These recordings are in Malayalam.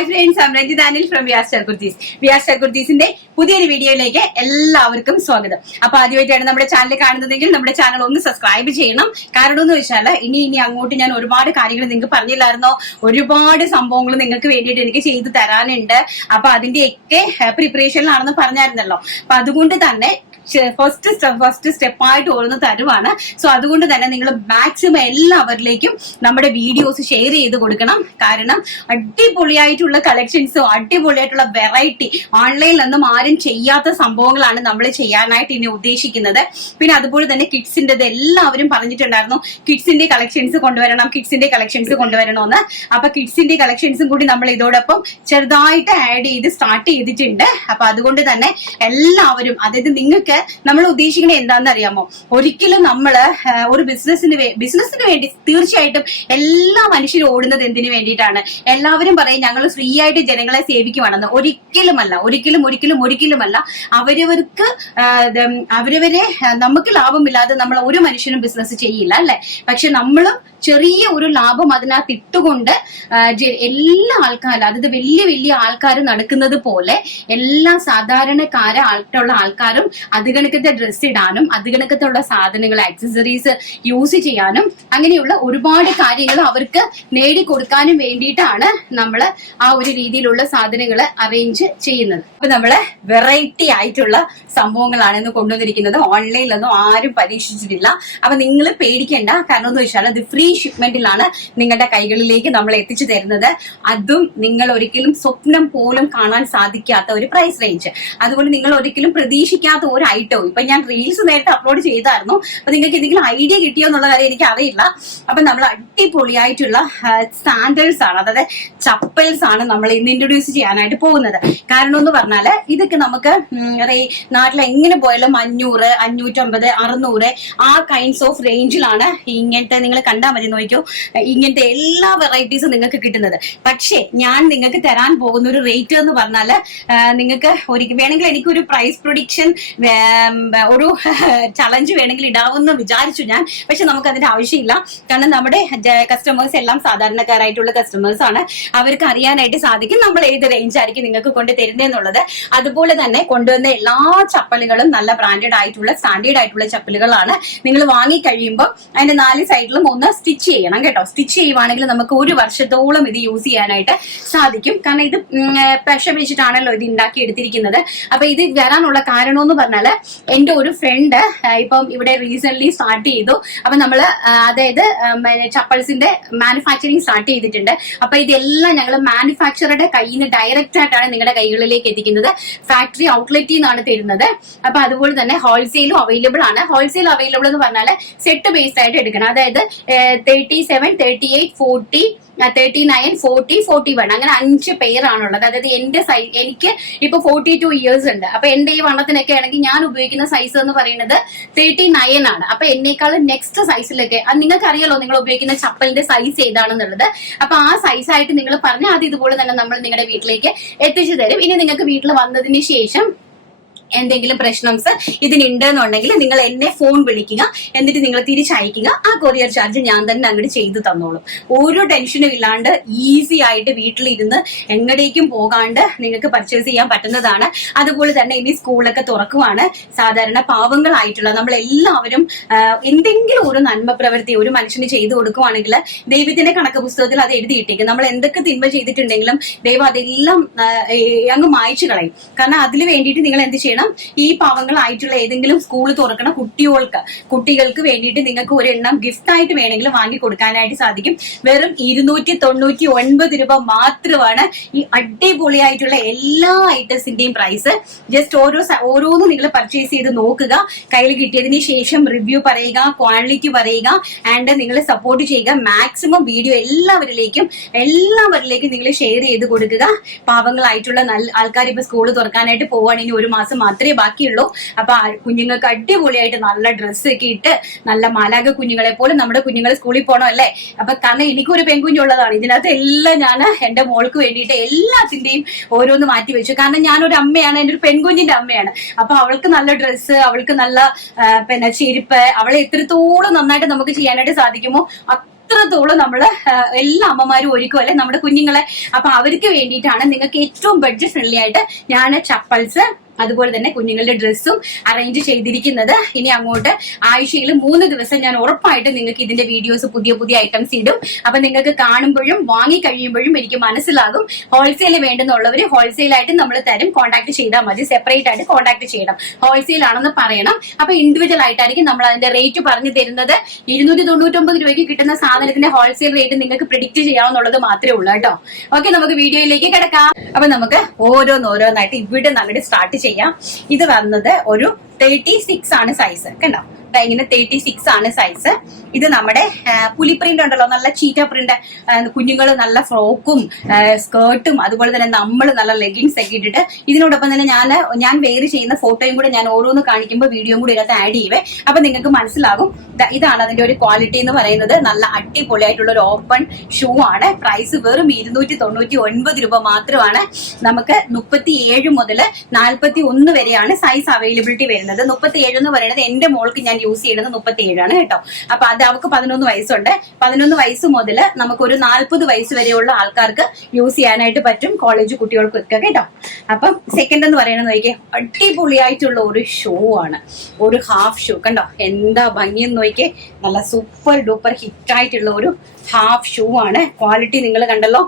Hi friends, I Ranjith Anil from Viyas Kurtis. Viyas കുർത്തീസിന്റെ പുതിയൊരു വീഡിയോയിലേക്ക് എല്ലാവർക്കും സ്വാഗതം. അപ്പൊ ആദ്യമായിട്ടാണ് നമ്മുടെ ചാനൽ കാണുന്നതെങ്കിൽ നമ്മുടെ ചാനൽ ഒന്ന് സബ്സ്ക്രൈബ് ചെയ്യണം. കാരണം എന്ന് വെച്ചാൽ ഇനി അങ്ങോട്ട് ഞാൻ ഒരുപാട് കാര്യങ്ങൾ നിങ്ങൾക്ക് പറഞ്ഞില്ലായിരുന്നോ, ഒരുപാട് സംഭവങ്ങൾ നിങ്ങൾക്ക് വേണ്ടിയിട്ട് എനിക്ക് ചെയ്തു തരാനുണ്ട്. അപ്പൊ അതിന്റെയൊക്കെ പ്രിപ്പറേഷനിലാണെന്ന് പറഞ്ഞായിരുന്നല്ലോ. അപ്പൊ അതുകൊണ്ട് തന്നെ ഫസ്റ്റ് സ്റ്റെപ്പായിട്ട് ഓരോന്ന് തരുവാണ്. സോ അതുകൊണ്ട് തന്നെ നിങ്ങൾ മാക്സിമം എല്ലാവരിലേക്കും നമ്മുടെ വീഡിയോസ് ഷെയർ ചെയ്ത് കൊടുക്കണം. കാരണം അടിപൊളിയായിട്ടുള്ള കളക്ഷൻസും അടിപൊളിയായിട്ടുള്ള വെറൈറ്റി ഓൺലൈനിൽ നിന്നും ആരും ചെയ്യാത്ത സംഭവങ്ങളാണ് നമ്മൾ ചെയ്യാനായിട്ട് ഇനി ഉദ്ദേശിക്കുന്നത്. പിന്നെ അതുപോലെ തന്നെ കിഡ്സിന്റെ എല്ലാവരും പറഞ്ഞിട്ടുണ്ടായിരുന്നു കിഡ്സിന്റെ കളക്ഷൻസ് കൊണ്ടുവരണമെന്ന്. അപ്പൊ കിഡ്സിന്റെ കളക്ഷൻസും കൂടി നമ്മൾ ഇതോടൊപ്പം ചെറുതായിട്ട് ആഡ് ചെയ്ത് സ്റ്റാർട്ട് ചെയ്തിട്ടുണ്ട്. അപ്പൊ അതുകൊണ്ട് തന്നെ എല്ലാവരും, അതായത് നിങ്ങൾക്ക് നമ്മൾ ഉദ്ദേശിക്കുന്നത് എന്താണെന്ന് അറിയാമോ, ഒരിക്കലും നമ്മള് ഒരു ബിസിനസിന് വേണ്ടി തീർച്ചയായിട്ടും എല്ലാ മനുഷ്യരും ഓടുന്നത് എന്തിനു വേണ്ടിയിട്ടാണ്? എല്ലാവരും പറയും ഞങ്ങൾ ഫ്രീ ആയിട്ട് ജനങ്ങളെ സേവിക്കുവാണെന്ന്. ഒരിക്കലുമല്ല. അവരവരെ നമുക്ക് ലാഭമില്ലാതെ നമ്മൾ ഒരു മനുഷ്യനും ബിസിനസ് ചെയ്യില്ല, അല്ലെ? പക്ഷെ നമ്മളും ചെറിയ ഒരു ലാഭം അതിനകത്ത് ഇട്ടുകൊണ്ട് എല്ലാ ആൾക്കാരും, അതായത് വലിയ വലിയ ആൾക്കാർ നടക്കുന്നത് പോലെ എല്ലാ സാധാരണക്കാരായിട്ടുള്ള ആൾക്കാരും അത് കണക്കത്തെ ഡ്രസ്സ് ഇടാനും അത് കണക്കത്തുള്ള സാധനങ്ങൾ ആക്സസറീസ് യൂസ് ചെയ്യാനും അങ്ങനെയുള്ള ഒരുപാട് കാര്യങ്ങൾ അവർക്ക് നേടിക്കൊടുക്കാനും വേണ്ടിയിട്ടാണ് നമ്മൾ ആ ഒരു രീതിയിലുള്ള സാധനങ്ങൾ അറേഞ്ച് ചെയ്യുന്നത്. അപ്പൊ നമ്മള് വെറൈറ്റി ആയിട്ടുള്ള സംഭവങ്ങളാണ് ഇന്ന് കൊണ്ടുവന്നിരിക്കുന്നത്. ഓൺലൈനിലൊന്നും ആരും പരീക്ഷിച്ചിട്ടില്ല. അപ്പൊ നിങ്ങൾ പേടിക്കേണ്ട. കാരണം എന്ന് വെച്ചാൽ അത് ഫ്രീ ഷിപ്മെന്റിലാണ് നിങ്ങളുടെ കൈകളിലേക്ക് നമ്മൾ എത്തിച്ചു തരുന്നത്. അതും നിങ്ങൾ ഒരിക്കലും സ്വപ്നം പോലും കാണാൻ സാധിക്കാത്ത ഒരു പ്രൈസ് റേഞ്ച്. അതുപോലെ നിങ്ങൾ ഒരിക്കലും പ്രതീക്ഷിക്കാത്ത ഒരു ഐറ്റവും. ഇപ്പൊ ഞാൻ റീൽസ് നേരത്തെ അപ്ലോഡ് ചെയ്തായിരുന്നു. അപ്പൊ നിങ്ങൾക്ക് എന്തെങ്കിലും ഐഡിയ കിട്ടിയോ എന്നുള്ള കാര്യം എനിക്ക് അറിയില്ല. അപ്പൊ നമ്മൾ അടിപൊളിയായിട്ടുള്ള സാൻഡൽസ് ആണ്, അതായത് ചപ്പൽസ് ആണ് നമ്മൾ ഇന്ന് ഇൻട്രൊഡ്യൂസ് ചെയ്യാനായിട്ട് പോകുന്നത്. കാരണം എന്ന് പറഞ്ഞാല് ഇതൊക്കെ നമുക്ക് നാട്ടിൽ എങ്ങനെ പോയാലും 500, 550, 600 ആ കൈൻഡ്സ് ഓഫ് റേഞ്ചിലാണ് ഇങ്ങനത്തെ, നിങ്ങൾ കണ്ടാൽ മതി നോക്കിയോ, ഇങ്ങനത്തെ എല്ലാ വെറൈറ്റീസും നിങ്ങൾക്ക് കിട്ടുന്നത്. പക്ഷേ ഞാൻ നിങ്ങൾക്ക് തരാൻ പോകുന്ന ഒരു റേറ്റ് എന്ന് പറഞ്ഞാല് നിങ്ങൾക്ക് വേണമെങ്കിൽ എനിക്കൊരു പ്രൈസ് പ്രൊഡിക്ഷൻ, ഒരു ചലഞ്ച് വേണമെങ്കിൽ ഇടാവുന്ന വിചാരിച്ചു ഞാൻ. പക്ഷെ നമുക്ക് അതിന്റെ ആവശ്യമില്ല. കാരണം നമ്മുടെ കസ്റ്റമേഴ്സ് എല്ലാം സാധാരണക്കാരായിട്ടുള്ള കസ്റ്റമേഴ്സ് ആണ്. അവർക്ക് അറിയാനായിട്ട് സാധിക്കും നമ്മൾ ഏത് റേഞ്ച് ആയിരിക്കും നിങ്ങൾക്ക് കൊണ്ട് തരുന്നതെന്നുള്ളത്. അതുപോലെ തന്നെ കൊണ്ടുവന്ന എല്ലാ ചപ്പലുകളും നല്ല ബ്രാൻഡഡ് ആയിട്ടുള്ള സ്റ്റാൻഡേർഡ് ആയിട്ടുള്ള ചപ്പലുകളാണ്. നിങ്ങൾ വാങ്ങിക്കഴിയുമ്പോൾ അതിന്റെ 4 സൈഡിലും ഒന്ന് സ്റ്റിച്ച് ചെയ്യണം കേട്ടോ. സ്റ്റിച്ച് ചെയ്യുവാണെങ്കിൽ നമുക്ക് 1 വർഷത്തോളം ഇത് യൂസ് ചെയ്യാനായിട്ട് സാധിക്കും. കാരണം ഇത് പ്രഷർ വെച്ചിട്ടാണല്ലോ ഇത് ഉണ്ടാക്കി എടുത്തിരിക്കുന്നത്. അപ്പൊ ഇത് വരാനുള്ള കാരണം എന്ന് പറഞ്ഞാല് എന്റെ ഒരു ഫ്രണ്ട് ഇപ്പം ഇവിടെ റീസെന്റ് സ്റ്റാർട്ട് ചെയ്തു. അപ്പൊ നമ്മള് അതായത് ചപ്പൽസിന്റെ മാനുഫാക്ചറിങ് സ്റ്റാർട്ട് ചെയ്തിട്ടുണ്ട്. അപ്പൊ ഇതെല്ലാം ഞങ്ങൾ മാനുഫാക്ചറുടെ കയ്യിൽ നിന്ന് ഡയറക്റ്റ് ആയിട്ടാണ് നിങ്ങളുടെ കൈകളിലേക്ക് എത്തിക്കുന്നത്. ഫാക്ടറി ഔട്ട്ലെറ്റിൽ നിന്നാണ് തരുന്നത്. അപ്പൊ അതുപോലെ തന്നെ ഹോൾസെയിലും അവൈലബിൾ ആണ്. ഹോൾസെയിൽ അവൈലബിൾ എന്ന് പറഞ്ഞാൽ സെറ്റ് ബേസ്ഡ് ആയിട്ട് എടുക്കണം. അതായത് 37, 38, 40, 39, 40, 41 അങ്ങനെ 5 പേരാണുള്ളത്. അതായത് എന്റെ സൈസ്, എനിക്ക് ഇപ്പൊ 42 ഇയേഴ്സ് ഉണ്ട്. അപ്പൊ എന്റെ ഈ വണ്ണത്തിനൊക്കെ ആണെങ്കിൽ ഞാൻ ഉപയോഗിക്കുന്ന സൈസ് എന്ന് പറയുന്നത് 39 ആണ്. അപ്പൊ എന്നേക്കാൾ നെക്സ്റ്റ് സൈസിലൊക്കെ നിങ്ങൾക്ക് അറിയാലോ നിങ്ങൾ ഉപയോഗിക്കുന്ന ചപ്പലിന്റെ സൈസ് ഏതാണെന്നുള്ളത്. അപ്പൊ ആ സൈസായിട്ട് നിങ്ങൾ പറഞ്ഞാൽ അത് ഇതുപോലെ തന്നെ നമ്മൾ നിങ്ങളുടെ വീട്ടിലേക്ക് എത്തിച്ചു തരും. ഇനി നിങ്ങൾക്ക് വീട്ടിൽ വന്നതിന് ശേഷം എന്തെങ്കിലും പ്രശ്നംസ് ഇതിനുണ്ടെന്നുണ്ടെങ്കിൽ നിങ്ങൾ എന്നെ ഫോൺ വിളിക്കുക, എന്നിട്ട് നിങ്ങൾ തിരിച്ചയക്കുക. ആ കൊറിയർ ചാർജ് ഞാൻ തന്നെ അങ്ങോട്ട് ചെയ്തു തന്നോളും. ഒരു ടെൻഷനും ഇല്ലാണ്ട് ഈസി ആയിട്ട് വീട്ടിലിരുന്ന് എങ്ങടേക്കും പോകാണ്ട് നിങ്ങൾക്ക് പർച്ചേസ് ചെയ്യാൻ പറ്റുന്നതാണ്. അതുപോലെ തന്നെ ഇനി സ്കൂളൊക്കെ തുറക്കുവാണ്. സാധാരണ പാവങ്ങളായിട്ടുള്ള നമ്മളെല്ലാവരും എന്തെങ്കിലും ഒരു നന്മ പ്രവൃത്തി ഒരു മനുഷ്യന് ചെയ്തു കൊടുക്കുവാണെങ്കിൽ ദൈവത്തിന്റെ കണക്ക് പുസ്തകത്തിൽ അത് എഴുതിയിട്ടേക്കും. നമ്മൾ എന്തൊക്കെ തിന്മ ചെയ്തിട്ടുണ്ടെങ്കിലും ദൈവം അതെല്ലാം അങ്ങ് മായ്ച്ചു കളയും. കാരണം അതിന് വേണ്ടിയിട്ട് നിങ്ങൾ എന്ത് ചെയ്യണം, ഈ പാവങ്ങളായിട്ടുള്ള ഏതെങ്കിലും സ്കൂൾ തുറക്കണ കുട്ടികൾക്ക് വേണ്ടിയിട്ട് നിങ്ങൾക്ക് ഒരെണ്ണം ഗിഫ്റ്റ് ആയിട്ട് വേണമെങ്കിൽ വാങ്ങി കൊടുക്കാനായിട്ട് സാധിക്കും. വെറും 299 രൂപ മാത്രമാണ് ഈ അടിപൊളിയായിട്ടുള്ള എല്ലാ ഐറ്റംസിന്റെയും പ്രൈസ്. ജസ്റ്റ് ഓരോന്നും നിങ്ങൾ പർച്ചേസ് ചെയ്ത് നോക്കുക. കയ്യിൽ കിട്ടിയതിന് ശേഷം റിവ്യൂ പറയുക, ക്വാളിറ്റി പറയുക, ആൻഡ് നിങ്ങൾ സപ്പോർട്ട് ചെയ്യുക. മാക്സിമം വീഡിയോ എല്ലാവരിലേക്കും നിങ്ങൾ ഷെയർ ചെയ്ത് കൊടുക്കുക. പാവങ്ങളായിട്ടുള്ള നല്ല ആൾക്കാർ ഇപ്പൊ സ്കൂൾ തുറക്കാനായിട്ട് പോവുകയാണെങ്കിൽ 1 മാസം മാത്രമേ ബാക്കിയുള്ളൂ. അപ്പൊ കുഞ്ഞുങ്ങൾക്ക് അടിപൊളിയായിട്ട് നല്ല ഡ്രസ്സൊക്കെ ഇട്ട് നല്ല മാലാക കുഞ്ഞുങ്ങളെ പോലെ നമ്മുടെ കുഞ്ഞുങ്ങൾ സ്കൂളിൽ പോകണം, അല്ലേ? അപ്പൊ കാരണം എനിക്കൊരു പെൺകുഞ്ഞുള്ളതാണ്. ഇതിനകത്ത് എല്ലാം ഞാൻ എന്റെ മോൾക്ക് വേണ്ടിയിട്ട് എല്ലാത്തിന്റെയും ഓരോന്ന് മാറ്റി വെച്ചു. കാരണം ഞാനൊരു അമ്മയാണ്, എന്റെ ഒരു പെൺകുഞ്ഞിന്റെ അമ്മയാണ്. അപ്പൊ അവൾക്ക് നല്ല ഡ്രസ്സ്, അവൾക്ക് നല്ല ചെരുപ്പ്, അവളെ എത്രത്തോളം നന്നായിട്ട് നമുക്ക് ചെയ്യാനായിട്ട് സാധിക്കുമോ അത്രത്തോളം നമ്മള് എല്ലാ അമ്മമാരും ഒരുക്കും അല്ലെ നമ്മുടെ കുഞ്ഞുങ്ങളെ. അപ്പൊ അവർക്ക് വേണ്ടിയിട്ടാണ് നിങ്ങൾക്ക് ഏറ്റവും ബഡ്ജറ്റ് ഫ്രണ്ട്ലി ആയിട്ട് ഞാൻ ചപ്പൽസ് അതുപോലെ തന്നെ കുഞ്ഞുങ്ങളുടെ ഡ്രസ്സും അറേഞ്ച് ചെയ്തിരിക്കുന്നത്. ഇനി അങ്ങോട്ട് ആഴ്ചയിൽ 3 ദിവസം ഞാൻ ഉറപ്പായിട്ട് നിങ്ങൾക്ക് ഇതിന്റെ വീഡിയോസ് പുതിയ പുതിയ ഐറ്റംസ് ഇടും. അപ്പൊ നിങ്ങൾക്ക് കാണുമ്പോഴും വാങ്ങി കഴിയുമ്പോഴും എനിക്ക് മനസ്സിലാകും. ഹോൾസെയിൽ വേണ്ടുന്നുള്ളവര് ഹോൾസെയിൽ ആയിട്ട് നമ്മൾ തരും, കോൺടാക്ട് ചെയ്താൽ മതി. സെപ്പറേറ്റ് ആയിട്ട് കോൺടാക്ട് ചെയ്യണം, ഹോൾസെയിൽ ആണെന്ന് പറയണം. അപ്പൊ ഇൻഡിവിജ്വൽ ആയിട്ടായിരിക്കും നമ്മൾ അതിന്റെ റേറ്റ് പറഞ്ഞു തരുന്നത്. 299 രൂപയ്ക്ക് കിട്ടുന്ന സാധനത്തിന്റെ ഹോൾസെയിൽ റേറ്റ് നിങ്ങൾക്ക് പ്രിഡിക്റ്റ് ചെയ്യാവുന്നുള്ളത് മാത്രമേ ഉള്ളൂ കേട്ടോ. ഓക്കെ, നമുക്ക് വീഡിയോയിലേക്ക് കിടക്കാം. അപ്പൊ നമുക്ക് ഓരോന്നോരോന്നായിട്ട് ഇവിടെ അങ്ങോട്ട് സ്റ്റാർട്ട് ചെയ്യാം. ഇത് വന്നത് ഒരു 36 ആണ് സൈസ്. കണ്ടോ, ഇങ്ങനെ 36 ആണ് സൈസ്. ഇത് നമ്മുടെ പുലി പ്രിന്റ് ഉണ്ടല്ലോ, നല്ല ചീറ്റ പ്രിന്റ്. കുഞ്ഞുങ്ങൾ നല്ല ഫ്രോക്കും സ്കേർട്ടും അതുപോലെ തന്നെ നമ്മൾ നല്ല ലെഗിൻസ് ഒക്കെ ഇട്ടിട്ട് ഇതിനോടൊപ്പം തന്നെ ഞാൻ വെയർ ചെയ്യുന്ന ഫോട്ടോയും കൂടെ ഞാൻ ഓരോന്ന് കാണിക്കുമ്പോൾ വീഡിയോയും കൂടി ഇതിനകത്ത് ആഡ് ചെയ്യുവേ. അപ്പൊ നിങ്ങൾക്ക് മനസ്സിലാകും. ഇതാണ് അതിന്റെ ഒരു ക്വാളിറ്റി എന്ന് പറയുന്നത്. നല്ല അടിപൊളിയായിട്ടുള്ള ഒരു ഓപ്പൺ ഷൂ ആണ്. പ്രൈസ് വെറും 299 രൂപ മാത്രമാണ്. നമുക്ക് 37 മുതൽ 41 വരെയാണ് സൈസ് അവൈലബിലിറ്റി വരുന്നത്. 37 എന്ന് പറയുന്നത് എന്റെ മോൾക്ക് ഞാൻ യൂസ് ചെയ്യുന്നത് 37 ആണ് കേട്ടോ. അപ്പൊ അത് അവർക്ക് 11 വയസ്സുണ്ട്. 11 വയസ്സ് മുതൽ നമുക്ക് ഒരു 40 വയസ്സ് വരെയുള്ള ആൾക്കാർക്ക് യൂസ് ചെയ്യാനായിട്ട് പറ്റും, കോളേജ് കുട്ടികൾക്കൊക്കെ കേട്ടോ. അപ്പം സെക്കൻഡ് എന്ന് പറയുന്നത് നോക്കിയേ, അടിപൊളിയായിട്ടുള്ള ഒരു ഷൂ ആണ്, ഒരു ഹാഫ് ഷൂ. കണ്ടോ എന്താ ഭംഗിയെന്ന് നോക്കിയേ, നല്ല സൂപ്പർ ഡൂപ്പർ ഹിറ്റായിട്ടുള്ള ഒരു ഹാഫ് ഷൂ ആണ്. ക്വാളിറ്റി നിങ്ങൾ കണ്ടല്ലോ,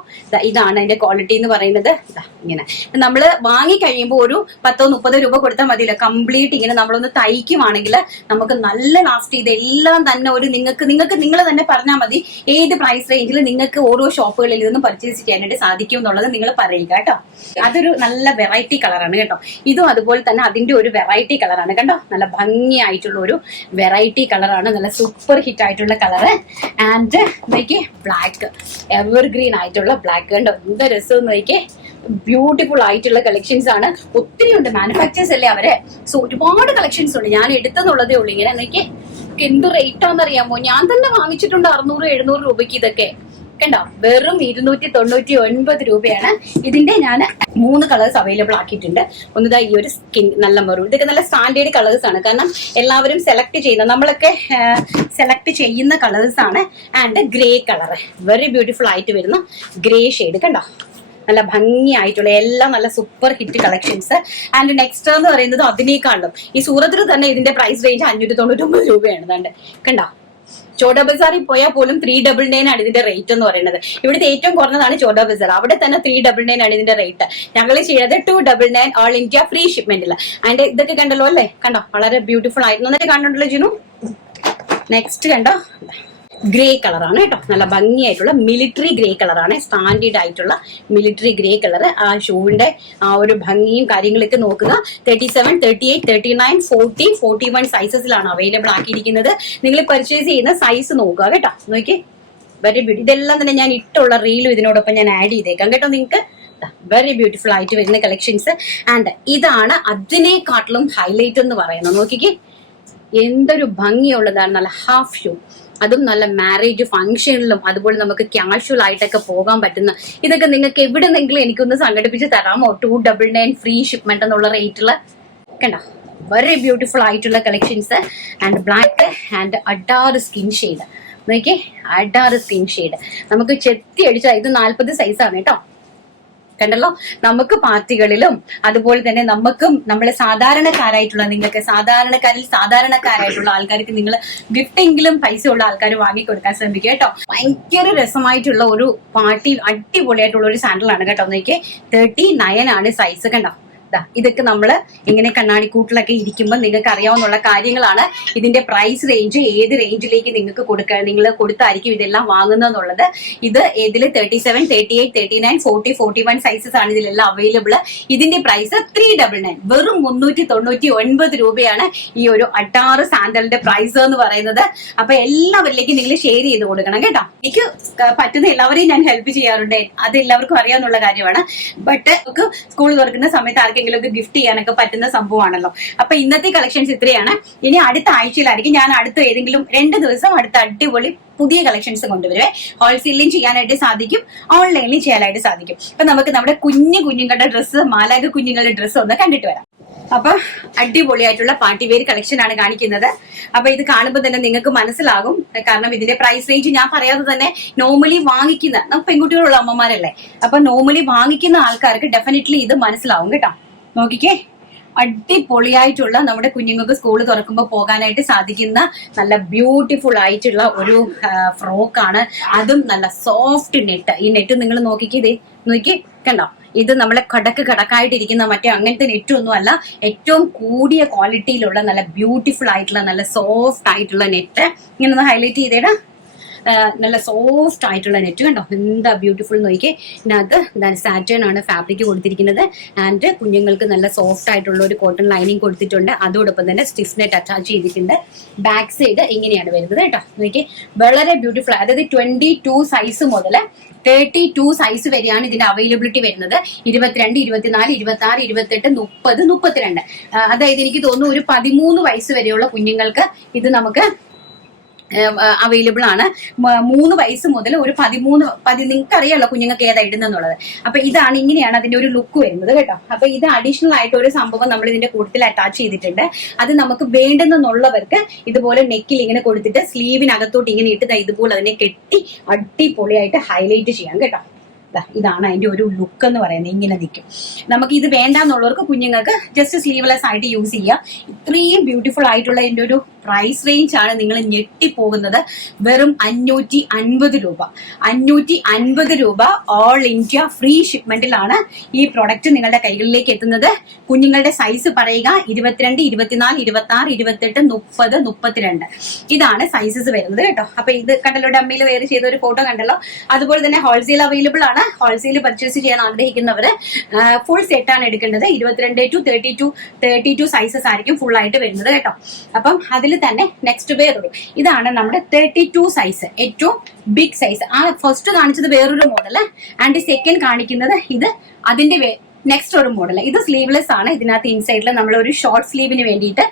ഇതാണ് അതിന്റെ ക്വാളിറ്റി എന്ന് പറയുന്നത്. ഇങ്ങനെ നമ്മള് വാങ്ങി കഴിയുമ്പോൾ ഒരു 10-30 രൂപ കൊടുത്താൽ മതിയല്ലോ. കംപ്ലീറ്റ് ഇങ്ങനെ നമ്മളൊന്ന് തയ്ക്കുവാണെങ്കിൽ നമുക്ക് നല്ല ലാസ്റ്റ്. ഇതെല്ലാം തന്നെ ഒരു നിങ്ങൾക്ക് നിങ്ങൾ തന്നെ പറഞ്ഞാൽ മതി ഏത് പ്രൈസ് റേഞ്ചിൽ നിങ്ങൾക്ക് ഓരോ ഷോപ്പുകളിൽ നിന്നും പർച്ചേസ് ചെയ്യാനായിട്ട് സാധിക്കും എന്നുള്ളത് നിങ്ങൾ പറയുക കേട്ടോ. അതൊരു നല്ല വെറൈറ്റി കളറാണ് കേട്ടോ. ഇതും അതുപോലെ തന്നെ അതിന്റെ ഒരു വെറൈറ്റി കളറാണ്. കണ്ടോ, നല്ല ഭംഗിയായിട്ടുള്ള ഒരു വെറൈറ്റി കളറാണ്, നല്ല സൂപ്പർ ഹിറ്റ് ആയിട്ടുള്ള കളറ്. ആൻഡ് ബ്ലാക്ക്, എവർഗ്രീൻ ആയിട്ടുള്ള ബ്ലാക്ക്. കണ്ടോ എന്ത് രസം നോക്കിയേ, ബ്യൂട്ടിഫുൾ ആയിട്ടുള്ള കളക്ഷൻസ് ആണ്. ഒത്തിരി ഉണ്ട്, മാനുഫാക്ചേഴ്സ് അല്ലേ അവര്. സോ ഒരുപാട് കളക്ഷൻസ് ഉണ്ട്. ഞാൻ എടുത്തെന്നുള്ളതേ ഉള്ളൂ. ഇങ്ങനെ നോക്കിയേ എന്ത് റേറ്റ് ആണെന്നറിയാമോ, ഞാൻ തന്നെ വാങ്ങിച്ചിട്ടുണ്ട് 600-700 രൂപയ്ക്ക് ഇതൊക്കെ. കണ്ടോ, വെറും 299 രൂപയാണ്. ഇതിന്റെ ഞാൻ 3 കളേഴ്സ് അവൈലബിൾ ആക്കിയിട്ടുണ്ട്. ഒന്നിതാ ഈ ഒരു സ്കിൻ, നല്ല മെറൂൺ. ഇതൊക്കെ നല്ല സ്റ്റാൻഡേർഡ് കളേഴ്സ് ആണ്, കാരണം എല്ലാവരും സെലക്ട് ചെയ്യുന്ന, നമ്മളൊക്കെ സെലക്ട് ചെയ്യുന്ന കളേഴ്സ് ആണ്. And grey colour, very beautiful ആയിട്ട് വരുന്ന ഗ്രേ ഷെയ്ഡ്. കണ്ടോ, നല്ല ഭംഗിയായിട്ടുള്ള എല്ലാം നല്ല super hit collections. And next എന്ന് പറയുന്നത് അതിനേക്കാളും, ഈ സൂറത്തിൽ തന്നെ ഇതിന്റെ പ്രൈസ് റേഞ്ച് 599 രൂപയാണ്. കണ്ട് കണ്ടോ, ചോട്ടാ ബസാറിൽ പോയാൽ പോലും 399 ആണ് ഇതിന്റെ റേറ്റ് എന്ന് പറയുന്നത്. ഇവിടുത്തെ ഏറ്റവും കുറഞ്ഞതാണ് ചോട്ടാ ബസാർ, അവിടെ തന്നെ 399 ആണ് ഇതിന്റെ റേറ്റ്. ഞങ്ങൾ ചെയ്തത് 299 ഓൾ ഇന്ത്യ ഫ്രീ ഷിപ്മെന്റില്ല. അതിന്റെ ഇതൊക്കെ കണ്ടല്ലോ അല്ലേ, കണ്ടോ വളരെ ബ്യൂട്ടിഫുൾ ആയിരുന്നു. എന്നിട്ട് കാണുന്നുണ്ടല്ലോ ജിനു. നെക്സ്റ്റ് കണ്ടോ, ഗ്രേ കളറാണ് കേട്ടോ, നല്ല ഭംഗിയായിട്ടുള്ള മിലിറ്ററി ഗ്രേ കളറാണ്, സ്റ്റാൻഡേർഡ് ആയിട്ടുള്ള മിലിറ്ററി ഗ്രേ കളർ. ആ ഷൂവിന്റെ ആ ഒരു ഭംഗിയും കാര്യങ്ങളൊക്കെ നോക്കുക. 37, 38, 39, 40, 41 സൈസസിലാണ് അവൈലബിൾ ആക്കിയിരിക്കുന്നത്. നിങ്ങൾ പർച്ചേസ് ചെയ്യുന്ന സൈസ് നോക്കുക കേട്ടോ. നോക്കി വെരി ബ്യൂട്ടി. ഇതെല്ലാം തന്നെ ഞാൻ ഇട്ടുള്ള റീലും ഇതിനോടൊപ്പം ഞാൻ ആഡ് ചെയ്തേക്കാം കേട്ടോ. നിങ്ങൾക്ക് വെരി ബ്യൂട്ടിഫുൾ ആയിട്ട് വരുന്ന കളക്ഷൻസ്. ആൻഡ് ഇതാണ് അതിനെക്കാട്ടിലും ഹൈലൈറ്റ് എന്ന് പറയുന്നത്. നോക്കിക്കേ എന്തൊരു ഭംഗിയുള്ളതാണ്, നല്ല ഹാഫ് ഷൂ. അതും നല്ല മാരേജ് ഫംഗ്ഷനിലും അതുപോലെ നമുക്ക് ക്യാഷ്വൽ ആയിട്ടൊക്കെ പോകാൻ പറ്റുന്ന. ഇതൊക്കെ നിങ്ങൾക്ക് എവിടെന്നെങ്കിലും എനിക്കൊന്ന് സംഘടിപ്പിച്ച് തരാമോ? 299 ഫ്രീ ഷിപ്മെന്റ് എന്നുള്ള റേറ്റില്. കണ്ടോ, വെരി ബ്യൂട്ടിഫുൾ ആയിട്ടുള്ള collections. And black and Adaar skin shade. നോക്കിയേ, അഡാറ് സ്കിൻ ഷെയ്ഡ്. നമുക്ക് ചെത്തി അടിച്ചാൽ ഇത് 40 സൈസാണ് കേട്ടോ. കണ്ടല്ലോ, നമുക്ക് പാർട്ടികളിലും അതുപോലെ തന്നെ നമുക്കും നമ്മളെ സാധാരണക്കാരായിട്ടുള്ള, നിങ്ങൾക്ക് സാധാരണക്കാരായിട്ടുള്ള ആൾക്കാർക്ക് നിങ്ങൾ ഗിഫ്റ്റെങ്കിലും പൈസ ഉള്ള ആൾക്കാർ വാങ്ങിക്കൊടുക്കാൻ ശ്രമിക്കുക കേട്ടോ. ഭയങ്കര രസമായിട്ടുള്ള ഒരു പാർട്ടി, അടിപൊളിയായിട്ടുള്ള ഒരു സാൻഡലാണ് കേട്ടോ. നോക്കിയേ 39 ആണ് സൈസ്. കണ്ടോ, ഇതൊക്കെ നമ്മൾ ഇങ്ങനെ കണ്ണാടിക്കൂട്ടിലൊക്കെ ഇരിക്കുമ്പോൾ നിങ്ങൾക്ക് അറിയാവുന്ന കാര്യങ്ങളാണ്. ഇതിന്റെ പ്രൈസ് റേഞ്ച് ഏത് റേഞ്ചിലേക്ക് നിങ്ങൾക്ക് നിങ്ങൾ കൊടുത്തായിരിക്കും ഇതെല്ലാം വാങ്ങുന്നതെന്നുള്ളത്. ഇത് ഏതിൽ 37, 38, 39, 40, 41 സൈസസ് ആണ് ഇതിലെല്ലാം അവൈലബിൾ. ഇതിന്റെ പ്രൈസ് 399, വെറും 399 രൂപയാണ് ഈ ഒരു അഡാറ് സാൻഡലിന്റെ പ്രൈസ് എന്ന് പറയുന്നത്. അപ്പൊ എല്ലാവരിലേക്കും നിങ്ങൾ ഷെയർ ചെയ്ത് കൊടുക്കണം കേട്ടോ. എനിക്ക് പറ്റുന്ന എല്ലാവരെയും ഞാൻ ഹെൽപ്പ് ചെയ്യാറുണ്ട്, അത് എല്ലാവർക്കും അറിയാവുന്ന കാര്യമാണ്. ബട്ട് സ്കൂൾ തുറക്കുന്ന സമയത്ത് ആർക്കെങ്കിലും ഗിഫ്റ്റ് ചെയ്യാനൊക്കെ പറ്റുന്ന സംഭവമാണല്ലോ. അപ്പൊ ഇന്നത്തെ കളക്ഷൻസ് ഇത്രയാണ്. ഇനി അടുത്ത ആഴ്ചയിലായിരിക്കും ഞാൻ അടുത്ത ഏതെങ്കിലും 2 ദിവസം അടുത്ത അടിപൊളി പുതിയ കളക്ഷൻസ് കൊണ്ടുവരുവേ. ഹോൾസെയിലും ചെയ്യാനായിട്ട് സാധിക്കും, ഓൺലൈനിലും ചെയ്യാനായിട്ട് സാധിക്കും. അപ്പൊ നമുക്ക് നമ്മുടെ കുഞ്ഞുങ്ങളുടെ ഡ്രസ്സ്, മാലാഖ കുഞ്ഞുങ്ങളുടെ ഡ്രസ്സ് ഒന്ന് കണ്ടിട്ട് വരാം. അപ്പൊ അടിപൊളിയായിട്ടുള്ള പാർട്ടി വെയർ കളക്ഷൻ ആണ് കാണിക്കുന്നത്. അപ്പൊ ഇത് കാണുമ്പോൾ തന്നെ നിങ്ങൾക്ക് മനസ്സിലാകും, കാരണം ഇതിന്റെ പ്രൈസ് റേഞ്ച് ഞാൻ പറയാതെ തന്നെ നോർമലി വാങ്ങിക്കുന്ന നമുക്ക് പെൺകുട്ടികളുള്ള അമ്മമാരല്ലേ, അപ്പൊ നോർമലി വാങ്ങിക്കുന്ന ആൾക്കാർക്ക് ഡെഫിനറ്റ്ലി ഇത് മനസ്സിലാവും കേട്ടോ. നോക്കിക്കേ, അടിപൊളിയായിട്ടുള്ള നമ്മുടെ കുഞ്ഞുങ്ങൾക്ക് സ്കൂൾ തുറക്കുമ്പോൾ പോകാനായിട്ട് സാധിക്കുന്ന നല്ല ബ്യൂട്ടിഫുൾ ആയിട്ടുള്ള ഒരു ഫ്രോക്കാണ്. അതും നല്ല സോഫ്റ്റ് നെറ്റ്. ഈ നെറ്റ് നിങ്ങൾ നോക്കിക്കേ, നോക്കി കണ്ടോ, ഇത് നമ്മളെ കടക്കായിട്ടിരിക്കുന്ന മറ്റേ അങ്ങനത്തെ നെറ്റ് ഒന്നും അല്ല, ഏറ്റവും കൂടിയ ക്വാളിറ്റിയിലുള്ള നല്ല ബ്യൂട്ടിഫുൾ ആയിട്ടുള്ള നല്ല സോഫ്റ്റ് ആയിട്ടുള്ള നെറ്റ്. ഇങ്ങനെ ഒന്ന് ഹൈലൈറ്റ് ചെയ്തേടാ, നല്ല സോഫ്റ്റ് ആയിട്ടുള്ള നെറ്റ് കണ്ടോ, എന്താ ബ്യൂട്ടിഫുൾ നോക്കിയേ. ഇതിനകത്ത് സാറ്റേൺ ആണ് ഫാബ്രിക് കൊടുത്തിരിക്കുന്നത്. ആൻഡ് കുഞ്ഞുങ്ങൾക്ക് നല്ല സോഫ്റ്റ് ആയിട്ടുള്ള ഒരു കോട്ടൺ ലൈനിങ് കൊടുത്തിട്ടുണ്ട്. അതോടൊപ്പം തന്നെ സ്റ്റിഫ് നെറ്റ് അറ്റാച്ച് ചെയ്തിട്ടുണ്ട്. ബാക്ക് സൈഡ് ഇങ്ങനെയാണ് വരുന്നത് കേട്ടോ. നോക്കിയേ, വളരെ ബ്യൂട്ടിഫുൾ. അതായത് 22 സൈസ് മുതൽ 32 സൈസ് വരെയാണ് ഇതിന്റെ അവൈലബിലിറ്റി വരുന്നത്. 22, 24, 26, 28, 30, 32. അതായത് എനിക്ക് തോന്നുന്നു ഒരു 13 വയസ്സ് വരെയുള്ള കുഞ്ഞുങ്ങൾക്ക് ഇത് നമുക്ക് അവൈലബിൾ ആണ്. 3 വയസ്സ് മുതൽ ഒരു 13 നിങ്ങൾക്ക് അറിയാലോ കുഞ്ഞുങ്ങൾക്ക് ഏതാ ഇടുന്നെന്നുള്ളത്. അപ്പൊ ഇതാണ്, ഇങ്ങനെയാണ് അതിന്റെ ഒരു ലുക്ക് വരുന്നത് കേട്ടോ. അപ്പൊ ഇത് അഡീഷണൽ ആയിട്ട് ഒരു സംഭവം നമ്മൾ ഇതിന്റെ കൂട്ടത്തിൽ അറ്റാച്ച് ചെയ്തിട്ടുണ്ട്. അത് നമുക്ക് വേണ്ടുന്നുള്ളവർക്ക് ഇതുപോലെ നെക്കിൽ ഇങ്ങനെ കൊടുത്തിട്ട് സ്ലീവിനകത്തോട്ട് ഇങ്ങനെ ഇട്ട് ഇതുപോലെ അതിനെ കെട്ടി അടിപൊളിയായിട്ട് ഹൈലൈറ്റ് ചെയ്യാം കേട്ടോ. ഇതാണ് അതിന്റെ ഒരു ലുക്ക് എന്ന് പറയുന്നത്. ഇങ്ങനെ നിൽക്കും. നമുക്ക് ഇത് വേണ്ടാന്നുള്ളവർക്ക് കുഞ്ഞുങ്ങൾക്ക് ജസ്റ്റ് സ്ലീവ്ലെസ് ആയിട്ട് യൂസ് ചെയ്യാം. ഇത്രയും ബ്യൂട്ടിഫുൾ ആയിട്ടുള്ള ഇതിന്റെ ഒരു പ്രൈസ് റേഞ്ച് ആണ് നിങ്ങൾ ഞെട്ടിപ്പോകുന്നത്. വെറും 550 രൂപ. 550 രൂപ ഓൾ ഇന്ത്യ ഫ്രീ ഷിപ്മെന്റിലാണ് ഈ പ്രൊഡക്റ്റ് നിങ്ങളുടെ കൈകളിലേക്ക് എത്തുന്നത്. കുഞ്ഞുങ്ങളുടെ സൈസ് പറയുക 22, 24, 26, 28, 30, 32. ഇതാണ് സൈസസ് വരുന്നത് കേട്ടോ. അപ്പൊ ഇത് കണ്ടല്ലോ, ഡമ്മിയിൽ വെയർ ചെയ്ത ഒരു ഫോട്ടോ കണ്ടല്ലോ. അതുപോലെ തന്നെ ഹോൾസെയിൽ അവൈലബിൾ ആണ്. ഹോൾസെയിൽ പർച്ചേസ് ചെയ്യാൻ ആഗ്രഹിക്കുന്നവര് ഫുൾ സെറ്റ് ആണ് എടുക്കേണ്ടത്. 22 to 32 സൈസസ് ആയിരിക്കും ഫുൾ ആയിട്ട് വരുന്നത് കേട്ടോ. അപ്പം അതിൽ തന്നെ നെക്സ്റ്റ് വേറൊരു ഇതാണ് നമ്മുടെ 32 സൈസ്, ഏറ്റവും ബിഗ് സൈസ്. ആ ഫസ്റ്റ് കാണിച്ചത് വേറൊരു മോഡല്, ആൻഡ് സെക്കൻഡ് കാണിക്കുന്നത് ഇത് അതിന്റെ നെക്സ്റ്റ് ഒരു മോഡൽ. ഇത് സ്ലീവ്ലെസ് ആണ്. ഇതിനകത്ത് ഇൻസൈഡിൽ നമ്മൾ ഒരു ഷോർട്ട് സ്ലീവിന് വേണ്ടിയിട്ട്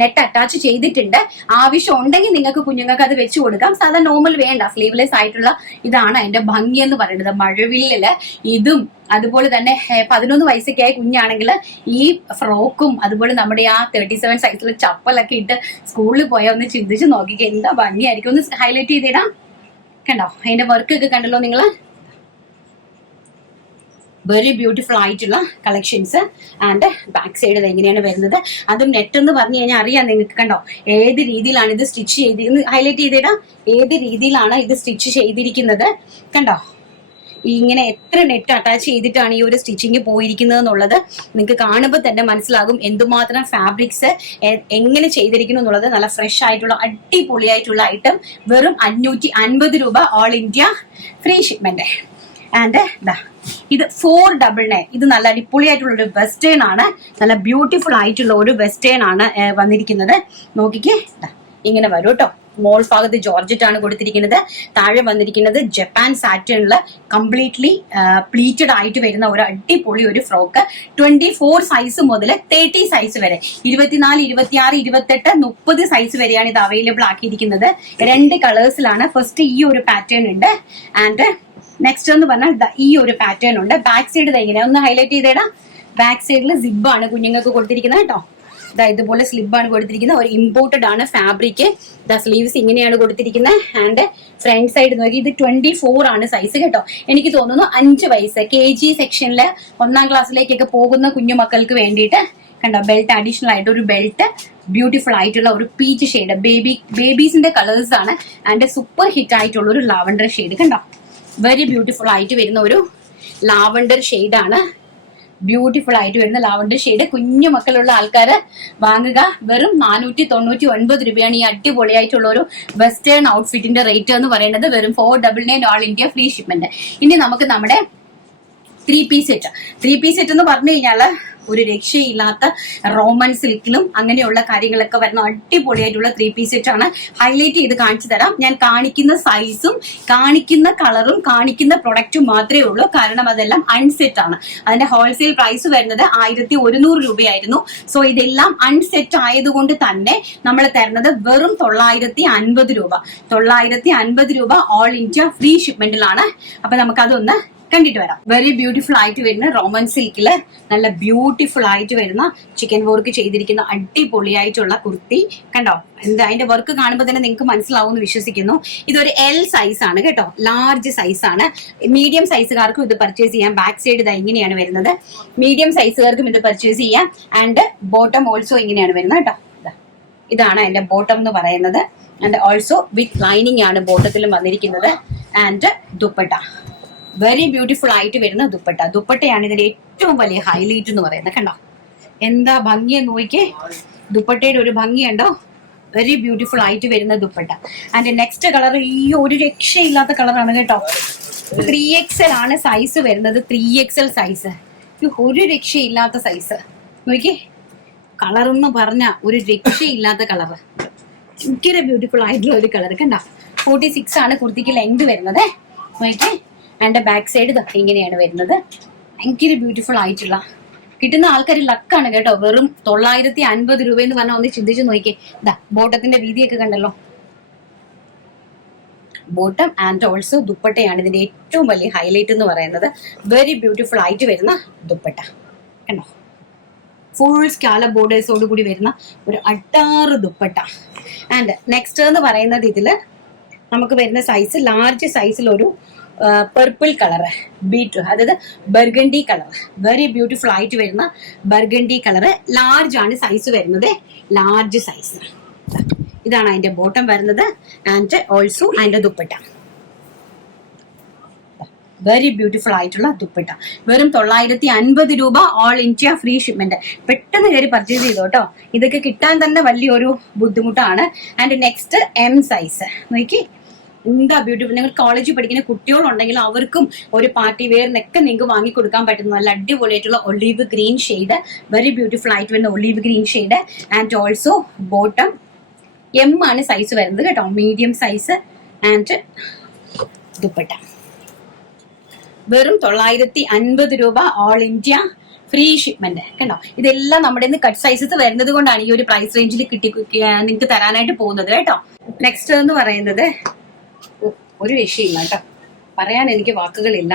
നെറ്റ് അറ്റാച്ച് ചെയ്തിട്ടുണ്ട്. ആവശ്യം ഉണ്ടെങ്കിൽ നിങ്ങൾക്ക് കുഞ്ഞുങ്ങൾക്ക് അത് വെച്ച് കൊടുക്കാം. സാധാരണ നോർമൽ വേണ്ട, സ്ലീവ്ലെസ് ആയിട്ടുള്ള ഇതാണ് അതിന്റെ ഭംഗി എന്ന് പറയുന്നത്. മഴവില്ലില് ഇതും അതുപോലെ തന്നെ 11 വയസ്സൊക്കെ ആയ കുഞ്ഞാണെങ്കിൽ ഈ ഫ്രോക്കും അതുപോലെ നമ്മുടെ ആ 37 സൈസിലെ ചപ്പലൊക്കെ ഇട്ട് സ്കൂളിൽ പോയാൽ ഒന്ന് ചിന്തിച്ച് നോക്കിക്കുക, എന്താ ഭംഗിയായിരിക്കും. ഒന്ന് ഹൈലൈറ്റ് ചെയ്തിടാം കണ്ടോ, അതിന്റെ വർക്ക് ഒക്കെ കണ്ടല്ലോ നിങ്ങൾ. വെരി ബ്യൂട്ടിഫുൾ ആയിട്ടുള്ള കളക്ഷൻസ്. ആൻഡ് ബാക്ക് സൈഡ് എങ്ങനെയാണ് വരുന്നത്, അതും നെറ്റ് എന്ന് പറഞ്ഞു കഴിഞ്ഞാൽ അറിയാം നിങ്ങൾക്ക് കണ്ടോ ഏത് രീതിയിലാണ് ഇത് സ്റ്റിച്ച് ചെയ്തിരിക്കുന്നത്. ഹൈലൈറ്റ് ചെയ്തിടാം, ഏത് രീതിയിലാണ് ഇത് സ്റ്റിച്ച് ചെയ്തിരിക്കുന്നത് കണ്ടോ. ഇങ്ങനെ എത്ര നെറ്റ് അറ്റാച്ച് ചെയ്തിട്ടാണ് ഈ ഒരു സ്റ്റിച്ചിങ് പോയിരിക്കുന്നത് എന്നുള്ളത് നിങ്ങൾക്ക് കാണുമ്പോൾ തന്നെ മനസ്സിലാകും എന്തുമാത്രം ഫാബ്രിക്സ് എങ്ങനെ ചെയ്തിരിക്കുന്നു എന്നുള്ളത്. നല്ല ഫ്രഷ് ആയിട്ടുള്ള അടിപൊളിയായിട്ടുള്ള ഐറ്റം. വെറും 550 രൂപ all India free shipment. And ഇത് 499. ഇത് നല്ല അടിപൊളിയായിട്ടുള്ള ഒരു വെസ്റ്റേൺ ആണ്. നല്ല ബ്യൂട്ടിഫുൾ ആയിട്ടുള്ള ഒരു വെസ്റ്റേൺ ആണ് വന്നിരിക്കുന്നത്. നോക്കിക്കേ, ഇങ്ങനെ വരും കേട്ടോ. മോൾ ഭാഗത്ത് ജോർജറ്റ് ആണ് കൊടുത്തിരിക്കുന്നത്. താഴെ വന്നിരിക്കുന്നത് ജപ്പാൻ സാറ്റേണില് കംപ്ലീറ്റ്ലി പ്ലീറ്റഡ് ആയിട്ട് വരുന്ന ഒരു അടിപൊളി ഒരു ഫ്രോക്ക്. 24 സൈസ് മുതൽ 30 സൈസ് വരെ, 24, 26, 28, 30 സൈസ് വരെയാണ് ഇത് അവൈലബിൾ ആക്കിയിരിക്കുന്നത്. 2 കളേഴ്സിലാണ്. ഫസ്റ്റ് ഈ ഒരു പാറ്റേൺ ഉണ്ട്, ആൻഡ് നെക്സ്റ്റ് എന്ന് പറഞ്ഞാൽ ഈ ഒരു പാറ്റേൺ ഉണ്ട്. ബാക്ക് സൈഡ് എങ്ങനെയാ ഒന്ന് ഹൈലൈറ്റ് ചെയ്തേടാ. ബാക്ക് സൈഡിൽ സിബാണ് കുഞ്ഞുങ്ങൾക്ക് കൊടുത്തിരിക്കുന്നത് കേട്ടോ. ഇതുപോലെ സ്ലിബാണ് കൊടുത്തിരിക്കുന്നത്. ഒരു ഇമ്പോർട്ടഡ് ആണ് ഫാബ്രിക്. സ്ലീവ്സ് ഇങ്ങനെയാണ് കൊടുത്തിരിക്കുന്നത്. ആൻഡ് ഫ്രണ്ട് സൈഡ് നോക്കി ഇത് 24 ആണ് സൈസ് കേട്ടോ. എനിക്ക് തോന്നുന്നു 5 വയസ്സ് KG സെക്ഷനില് 1ാം ക്ലാസ്സിലേക്കൊക്കെ പോകുന്ന കുഞ്ഞു മക്കൾക്ക് വേണ്ടിയിട്ട് കണ്ടോ ബെൽറ്റ്, അഡീഷണൽ ആയിട്ട് ഒരു ബെൽറ്റ്, ബ്യൂട്ടിഫുൾ ആയിട്ടുള്ള ഒരു പീച്ച് ഷെയ്ഡ്, ബേബീസിന്റെ കളേഴ്സ് ആണ്. ആൻഡ് സൂപ്പർ ഹിറ്റ് ആയിട്ടുള്ള ഒരു ലാവണ്ടർ ഷെയ്ഡ് കണ്ടോ. വെരി ബ്യൂട്ടിഫുൾ ആയിട്ട് വരുന്ന ഒരു ലാവണ്ടർ ഷെയ്ഡാണ്. ബ്യൂട്ടിഫുൾ ആയിട്ട് വരുന്ന ലാവണ്ടർ ഷെയ്ഡ്. കുഞ്ഞു മക്കളുള്ള ആൾക്കാര് വാങ്ങുക. വെറും 499 രൂപയാണ് ഈ അടിപൊളിയായിട്ടുള്ള ഒരു വെസ്റ്റേൺ ഔട്ട്ഫിറ്റിന്റെ റേറ്റ് എന്ന് പറയുന്നത്. വെറും 499 ഓൾ ഇന്ത്യ ഫ്രീ ഷിപ്മെന്റ്. ഇനി നമുക്ക് നമ്മുടെ 3 പീസ് സെറ്റ് എന്ന് പറഞ്ഞു കഴിഞ്ഞാല് ഒരു രക്ഷയില്ലാത്ത റോമൻ സിൽക്കിലും അങ്ങനെയുള്ള കാര്യങ്ങളൊക്കെ വരുന്ന അടിപൊളിയായിട്ടുള്ള 3 പീസ് സെറ്റ് ആണ്. ഹൈലൈറ്റ് ചെയ്ത് കാണിച്ചു തരാം. ഞാൻ കാണിക്കുന്ന സൈസും കാണിക്കുന്ന കളറും കാണിക്കുന്ന പ്രൊഡക്റ്റും മാത്രമേ ഉള്ളൂ. കാരണം അതെല്ലാം അൺസെറ്റ് ആണ്. അതിന്റെ ഹോൾസെയിൽ പ്രൈസ് വരുന്നത് 1100 രൂപയായിരുന്നു. സോ ഇതെല്ലാം അൺസെറ്റ് ആയതുകൊണ്ട് തന്നെ നമ്മൾ തരുന്നത് വെറും 950 രൂപ. 950 രൂപ ഓൾ ഇന്ത്യ ഫ്രീ ഷിപ്മെന്റിലാണ്. അപ്പൊ നമുക്കതൊന്ന് കണ്ടിട്ട് വരാം. വെരി ബ്യൂട്ടിഫുൾ ആയിട്ട് വരുന്ന റോമൻ സിൽക്കില് നല്ല ബ്യൂട്ടിഫുൾ ആയിട്ട് വരുന്ന ചിക്കൻ വർക്ക് ചെയ്തിരിക്കുന്ന അടിപൊളിയായിട്ടുള്ള കുർത്തി കണ്ടോ. എന്താ അതിന്റെ വർക്ക് കാണുമ്പോൾ തന്നെ നിങ്ങൾക്ക് മനസ്സിലാവും എന്ന് വിശ്വസിക്കുന്നു. ഇതൊരു എൽ സൈസ് ആണ് കേട്ടോ, ലാർജ് സൈസ് ആണ്. മീഡിയം സൈസുകാർക്കും ഇത് പർച്ചേസ് ചെയ്യാം. ബാക്ക് സൈഡ് ഇതാ ഇങ്ങനെയാണ് വരുന്നത്. മീഡിയം സൈസുകാർക്കും ഇത് പർച്ചേസ് ചെയ്യാം. ആൻഡ് ബോട്ടം ഓൾസോ ഇങ്ങനെയാണ് വരുന്നത് കേട്ടോ. ഇതാണ് അതിന്റെ ബോട്ടം എന്ന് പറയുന്നത്. ആൻഡ് ഓൾസോ വിത്ത് ലൈനിങ് ആണ് ബോട്ടത്തിലും വന്നിരിക്കുന്നത്. ആൻഡ് ദുപ്പട്ട വെരി ബ്യൂട്ടിഫുൾ ആയിട്ട് വരുന്ന ദുപ്പട്ട. ദുപ്പട്ടയാണ് ഇതിന്റെ ഏറ്റവും വലിയ ഹൈലൈറ്റ് എന്ന് പറയുന്നത്. കണ്ടോ എന്താ ഭംഗിയെന്ന് നോക്കിക്കേ. ദുപ്പട്ടയുടെ ഒരു ഭംഗിയുണ്ടോ. വെരി ബ്യൂട്ടിഫുൾ ആയിട്ട് വരുന്ന ദുപ്പട്ട. ആൻഡ് നെക്സ്റ്റ് കളർ ഈ ഒരു രക്ഷയില്ലാത്ത കളറാണ് കേട്ടോ. 3XL ആണ് സൈസ് വരുന്നത്. 3XL size. ഒരു രക്ഷയില്ലാത്ത സൈസ് നോക്കിക്കേ. കളർ എന്ന് പറഞ്ഞ ഒരു രക്ഷയില്ലാത്ത കളറ്. ഭയങ്കര ബ്യൂട്ടിഫുൾ ആയിട്ടുള്ള ഒരു കളർ കണ്ടോ. 46 ആണ് കുർത്തിക്ക് ലെങ്ത് വരുന്നത് നോക്കിക്കേ. ആൻഡ് ബാക്ക് സൈഡ് ഇങ്ങനെയാണ് വരുന്നത്. ഭയങ്കര ബ്യൂട്ടിഫുൾ ആയിട്ടുള്ള കിട്ടുന്ന ആൾക്കാർ ലക്കാണ് കേട്ടോ. വെറും 950 രൂപ എന്ന് പറഞ്ഞാൽ ഒന്ന് ചിന്തിച്ചു നോക്കിയേ. ഇതാ ബോട്ടത്തിന്റെ വീതിയൊക്കെ കണ്ടല്ലോ. ബോട്ടം ആൻഡ് ഓൾസോ ദുപ്പട്ടയാണ് ഇതിന്റെ ഏറ്റവും വലിയ ഹൈലൈറ്റ് എന്ന് പറയുന്നത്. വെരി ബ്യൂട്ടിഫുൾ ആയിട്ട് വരുന്ന ദുപ്പട്ട കണ്ടോ. ഫുൾ സ്കാലപ്പ് ബോർഡേഴ്സോട് കൂടി വരുന്ന ഒരു അട്ടാറ് ദുപ്പട്ട. ആൻഡ് നെക്സ്റ്റ് എന്ന് പറയുന്നത് ഇതില് നമുക്ക് വരുന്ന സൈസ് ലാർജ് സൈസിൽ ഒരു പർപ്പിൾ കളറ് ബീറ്റ്, അതായത് ബർഗണ്ടി കളർ. വെരി ബ്യൂട്ടിഫുൾ ആയിട്ട് വരുന്ന ബർഗണ്ടി കളറ്. ലാർജ് ആണ് സൈസ് വരുന്നത്. Large size. ഇതാണ് അതിന്റെ ബോട്ടം വരുന്നത്. ആൻഡ് ഓൾസോ അതിന്റെ ദുപ്പട്ട വെരി ബ്യൂട്ടിഫുൾ ആയിട്ടുള്ള ദുപ്പട്ട. വെറും 950 രൂപ. All India free shipment. പെട്ടെന്ന് കയറി പർച്ചേസ് ചെയ്തോ കേട്ടോ. ഇതൊക്കെ കിട്ടാൻ തന്നെ വലിയൊരു ബുദ്ധിമുട്ടാണ്. ആൻഡ് നെക്സ്റ്റ് എം സൈസ് നോക്കി. എന്താ ബ്യൂട്ടിഫുൾ. നിങ്ങൾ കോളേജിൽ പഠിക്കുന്ന കുട്ടികളുണ്ടെങ്കിൽ അവർക്കും ഒരു പാർട്ടി വെയറിനൊക്കെ നിങ്ങൾക്ക് വാങ്ങിക്കൊടുക്കാൻ പറ്റുന്ന നല്ല അടിപൊളിയായിട്ടുള്ള olive green shade. Very beautiful ആയിട്ട് വരുന്ന olive green shade. And also bottom M ആണ് സൈസ് വരുന്നത് കേട്ടോ. Medium size. ആൻഡ് ദുപ്പട്ട വെറും 950 രൂപ. ഓൾ ഇന്ത്യ ഫ്രീ ഷിപ്മെന്റ് കണ്ടോ. ഇതെല്ലാം നമ്മുടെ ഇന്ന് കട്ട് സൈസസ് വരുന്നത് കൊണ്ടാണ് ഈ ഒരു പ്രൈസ് റേഞ്ചിൽ നിങ്ങൾക്ക് തരാനായിട്ട് പോകുന്നത് കേട്ടോ. നെക്സ്റ്റ് എന്ന് പറയുന്നത് ഒരു രക്ഷയില്ല കേട്ടോ, പറയാൻ എനിക്ക് വാക്കുകളില്ല.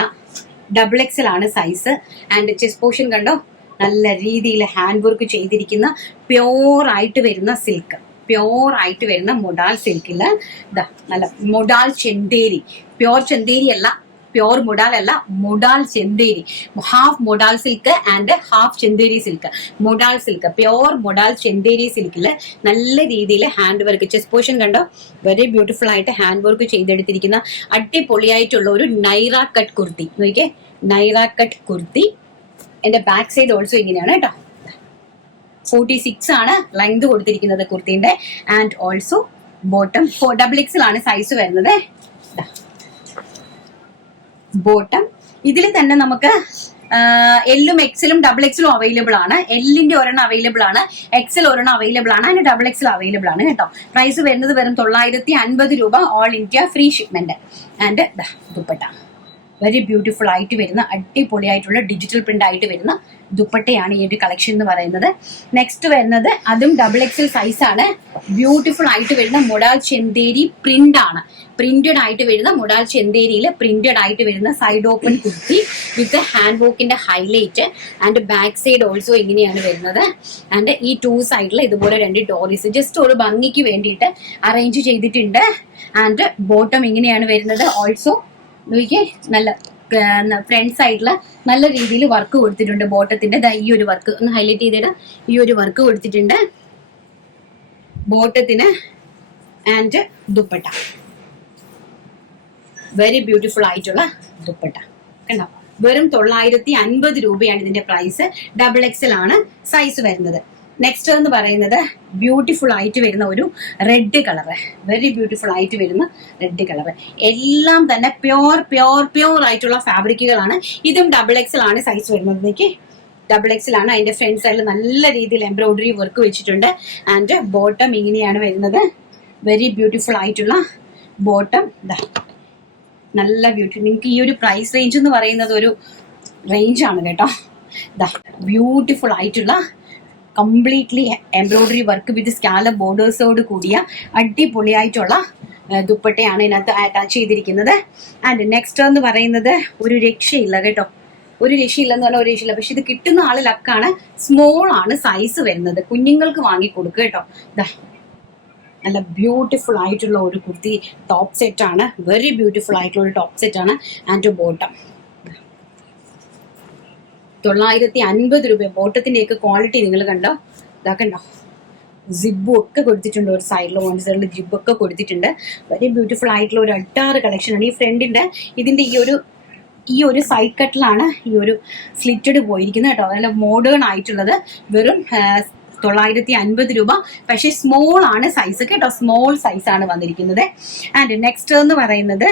XXL ആണ് സൈസ്. ആൻഡ് ചെസ്റ്റ് പോർഷൻ കണ്ടോ. നല്ല രീതിയിൽ ഹാൻഡ് വർക്ക് ചെയ്തിരിക്കുന്ന പ്യോർ ആയിട്ട് വരുന്ന സിൽക്ക്. പ്യോർ ആയിട്ട് വരുന്ന മൊഡാൽ സിൽക്കില് ഇതാ നല്ല മൊഡാൽ ചെന്തേരി. പ്യോർ ചെന്തേരി അല്ല, പ്യോർ മൊഡാൽ അല്ല, modal Chanderi. Half modal silk and half Chanderi silk. Modal silk, pure modal Chanderi സിൽക്കില് നല്ല രീതിയിൽ ഹാൻഡ് വർക്ക്. ചെസ്റ്റ് പോർഷൻ കണ്ടോ. വെരി ബ്യൂട്ടിഫുൾ ആയിട്ട് ഹാൻഡ് വർക്ക് ചെയ്തെടുത്തിരിക്കുന്ന അടിപൊളിയായിട്ടുള്ള ഒരു നൈറ കട്ട് കുർത്തി നോക്കിയേ. നൈറ കട്ട് കുർത്തി. എന്റെ ബാക്ക് സൈഡ് ഓൾസോ ഇങ്ങനെയാണ് കേട്ടോ. 46 ആണ് ലെങ്ത് കൊടുത്തിരിക്കുന്നത് കുർത്തിന്റെ. ആൻഡ് ഓൾസോ ബോട്ടം XXL ആണ് സൈസ് വരുന്നത്. ബോട്ടം ഇതിൽ തന്നെ നമുക്ക് എല്ലും എക്സലും XXL അവൈലബിൾ ആണ്. എല്ലിന്റെ ഒരെണ്ണം അവൈലബിൾ ആണ്, XL ഒരെണ്ണം അവൈലബിൾ ആണ്, അതിന്റെ XXL അവൈലബിൾ ആണ് കേട്ടോ. പ്രൈസ് വരുന്നത് വെറും 950 രൂപ. All India free shipment. And dupatta very beautiful ആയിട്ട് വരുന്ന അടിപൊളിയായിട്ടുള്ള ഡിജിറ്റൽ പ്രിന്റ് ആയിട്ട് വരുന്ന ദുപ്പട്ടയാണ് ഈ ഒരു കളക്ഷൻ എന്ന് പറയുന്നത്. നെക്സ്റ്റ് വരുന്നത് അതും XXL സൈസ് ആണ്. ബ്യൂട്ടിഫുൾ ആയിട്ട് വരുന്ന മൊഡാൽ ചെന്തേരി പ്രിന്റ് ആണ്. പ്രിന്റഡ് ആയിട്ട് വരുന്ന മൊഡാൽ ചെന്തേരിയിൽ പ്രിന്റഡ് ആയിട്ട് വരുന്ന side open kurti with hand വർക്കിന്റെ highlight. And back side also ഇങ്ങനെയാണ് വരുന്നത്. ആൻഡ് ഈ 2 സൈഡിൽ ഇതുപോലെ 2 ഡോറീസ് ജസ്റ്റ് ഒരു ഭംഗിക്ക് വേണ്ടിയിട്ട് അറേഞ്ച് ചെയ്തിട്ടുണ്ട്. ആൻഡ് ബോട്ടം ഇങ്ങനെയാണ് വരുന്നത്. ഓൾസോ നോക്കിയേ നല്ല ഫ്രണ്ട് സൈഡില് നല്ല രീതിയിൽ വർക്ക് കൊടുത്തിട്ടുണ്ട്. ബോട്ടത്തിന്റെ ഈ ഒരു വർക്ക് ഒന്ന് ഹൈലൈറ്റ് ചെയ്തിട്ട് ഈ ഒരു വർക്ക് കൊടുത്തിട്ടുണ്ട് ബോട്ടത്തിന്. ആൻഡ് ദുപ്പട്ട വെരി ബ്യൂട്ടിഫുൾ ആയിട്ടുള്ള ദുപ്പട്ട കണ്ടോ. വെറും 950 രൂപയാണ് ഇതിന്റെ പ്രൈസ്. XXL ആണ് സൈസ് വരുന്നത്. നെക്സ്റ്റ് എന്ന് പറയുന്നത് ബ്യൂട്ടിഫുൾ ആയിട്ട് വരുന്ന ഒരു റെഡ് കളറ്. വെരി ബ്യൂട്ടിഫുൾ ആയിട്ട് വരുന്ന റെഡ് കളറ്. എല്ലാം തന്നെ പ്യോർ ആയിട്ടുള്ള ഫാബ്രിക്കുകളാണ്. ഇതും XXL ആണ് സൈസ് വരുന്നത്. XXL ആണ്. അതിന്റെ ഫ്രണ്ട് സൈഡിൽ നല്ല രീതിയിൽ എംബ്രോയിഡറി വർക്ക് വെച്ചിട്ടുണ്ട്. ആൻഡ് ബോട്ടം ഇങ്ങനെയാണ് വരുന്നത്. വെരി ബ്യൂട്ടിഫുൾ ആയിട്ടുള്ള ബോട്ടം. നല്ല ബ്യൂട്ടിഫുൾ. നിങ്ങൾക്ക് ഈ ഒരു പ്രൈസ് റേഞ്ച് എന്ന് പറയുന്നത് ഒരു റേഞ്ചാണ് കേട്ടോ. ബ്യൂട്ടിഫുൾ ആയിട്ടുള്ള completely embroidery work with scallop ബോർഡേഴ്സോട് കൂടിയ അടിപൊളിയായിട്ടുള്ള ദുപ്പട്ടയാണ് ഇതിനകത്ത് അറ്റാച്ച് ചെയ്തിരിക്കുന്നത്. ആൻഡ് നെക്സ്റ്റ് എന്ന് പറയുന്നത് ഒരു രക്ഷയില്ല കേട്ടോ, ഒരു രക്ഷയില്ലെന്ന് പറഞ്ഞാൽ ഒരു രക്ഷയില്ല. പക്ഷെ ഇത് കിട്ടുന്ന ആള് ലക്കാണ്. സ്മോൾ ആണ് സൈസ് വരുന്നത്, കുഞ്ഞുങ്ങൾക്ക് വാങ്ങി കൊടുക്കുക കേട്ടോ. ഇതാ നല്ല ബ്യൂട്ടിഫുൾ ആയിട്ടുള്ള ഒരു കുർത്തി ടോപ്പ് സെറ്റ് ആണ്, വെരി ബ്യൂട്ടിഫുൾ ആയിട്ടുള്ള ഒരു ടോപ്പ് സെറ്റ് ആണ്. ആൻഡ് ബോട്ടം 950 രൂപ. ബോട്ടത്തിന്റെയൊക്കെ ക്വാളിറ്റി നിങ്ങൾ കണ്ടോ, ഇതാക്കണ്ടോ, ജിബും ഒക്കെ കൊടുത്തിട്ടുണ്ട്. ഒരു സൈഡിൽ വൺ സൈഡിൽ ജിബൊക്കെ കൊടുത്തിട്ടുണ്ട്. വെരി ബ്യൂട്ടിഫുൾ ആയിട്ടുള്ള ഒരു അഡാറ് കളക്ഷൻ ആണ്. ഈ ഫ്രണ്ടിന്റെ ഇതിന്റെ ഈ ഒരു സൈഡ് കട്ടിലാണ് ഈ ഒരു സ്ലിറ്റഡ് പോയിരിക്കുന്നത് കേട്ടോ. നല്ല മോഡേൺ ആയിട്ടുള്ളത്. വെറും 950 രൂപ. പക്ഷെ സ്മോൾ ആണ് സൈസ് കേട്ടോ, സ്മോൾ സൈസ് ആണ് വന്നിരിക്കുന്നത്. ആൻഡ് നെക്സ്റ്റ് എന്ന് പറയുന്നത്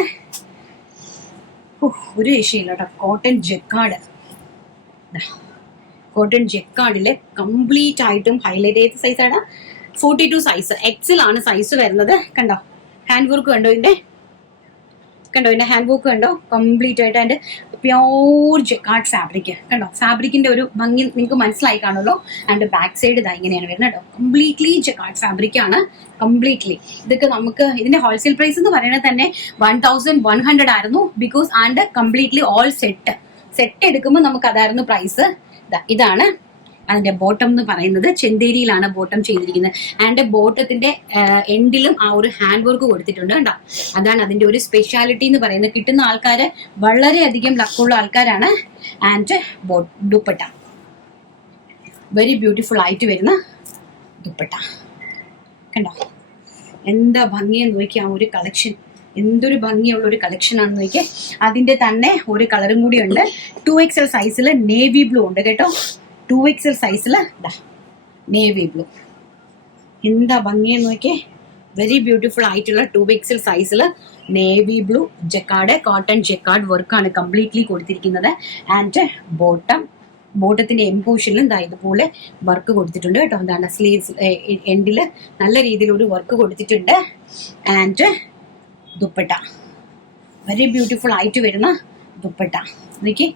ഒരു രക്ഷയില്ല കേട്ടോ, കോട്ടൺ ജക്കാർഡ്. കോട്ടൺ ജക്കാർഡില് കംപ്ലീറ്റ് ആയിട്ടും ഹൈലൈറ്റ് ചെയ്ത സൈസാണ് 42 സൈസ്. എക്സൽ ആണ് സൈസ് വരുന്നത്. കണ്ടോ ഹാൻഡ് വർക്ക് കണ്ടോ, ഇതിന്റെ ഹാൻഡ് വർക്ക് കണ്ടോ, കംപ്ലീറ്റ് ആയിട്ട്. അതിന്റെ പ്യോർ ജക്കാർഡ് ഫാബ്രിക് കണ്ടോ, ഫാബ്രിക്കിന്റെ ഒരു ഭംഗി നിങ്ങൾക്ക് മനസ്സിലായി കാണുമല്ലോ. ആൻഡ് ബാക്ക് സൈഡ് ഇതാ ഇങ്ങനെയാണ് വരുന്നത് കേട്ടോ. കംപ്ലീറ്റ്ലി ജക്കാർഡ് ഫാബ്രിക് ആണ്, കംപ്ലീറ്റ്ലി. ഇതൊക്കെ നമുക്ക് ഇതിന്റെ ഹോൾസെയിൽ പ്രൈസ് എന്ന് പറയുന്നത് തന്നെ 1100 ആയിരുന്നു. Because and completely all set എടുക്കുമ്പോൾ നമുക്ക് അതായിരുന്നു പ്രൈസ്. ഇതാണ് അതിന്റെ ബോട്ടം എന്ന് പറയുന്നത്. ചെന്തേരിയിലാണ് ബോട്ടം ചെയ്തിരിക്കുന്നത്. ആൻഡ് ബോട്ടത്തിന്റെ എൻഡിലും ആ ഒരു ഹാൻഡ് വർക്ക് കൊടുത്തിട്ടുണ്ട് കണ്ടോ. അതാണ് അതിന്റെ ഒരു സ്പെഷ്യാലിറ്റി എന്ന് പറയുന്നത്. കിട്ടുന്ന ആൾക്കാര് വളരെയധികം ലക്കുള്ള ആൾക്കാരാണ്. ആൻഡ് ദുപ്പട്ട വെരി ബ്യൂട്ടിഫുൾ ആയിട്ട് വരുന്ന ദുപ്പട്ട കണ്ടോ, എന്താ ഭംഗിയെന്ന് നോക്കിയാൽ ഒരു കളക്ഷൻ, എന്തൊരു ഭംഗിയുള്ള ഒരു കളക്ഷൻ ആണെന്ന് നോക്കിയാൽ. അതിന്റെ തന്നെ ഒരു കളറും കൂടി ഉണ്ട്. 2XL സൈസിൽ നേവി ബ്ലൂ ഉണ്ട് കേട്ടോ. 2XL സൈസിൽ നേവി ബ്ലൂ, എന്താ ഭംഗിയെന്ന് നോക്കിയേ. വെരി ബ്യൂട്ടിഫുൾ ആയിട്ടുള്ള 2XL സൈസിൽ navy blue jacquard, cotton jacquard വർക്കാണ് കംപ്ലീറ്റ്ലി കൊടുത്തിരിക്കുന്നത്. ആൻഡ് ബോട്ടത്തിന്റെ എംപോഷനിലും ഇതുപോലെ വർക്ക് കൊടുത്തിട്ടുണ്ട് കേട്ടോ. എന്താണ് സ്ലീവ്സ് എൻഡില് നല്ല രീതിയിൽ ഒരു വർക്ക് കൊടുത്തിട്ടുണ്ട്. ആൻഡ് ദുപ്പട്ട വെരി ബ്യൂട്ടിഫുൾ ആയിട്ട് വരുന്ന ദുപ്പട്ട. നോക്കി,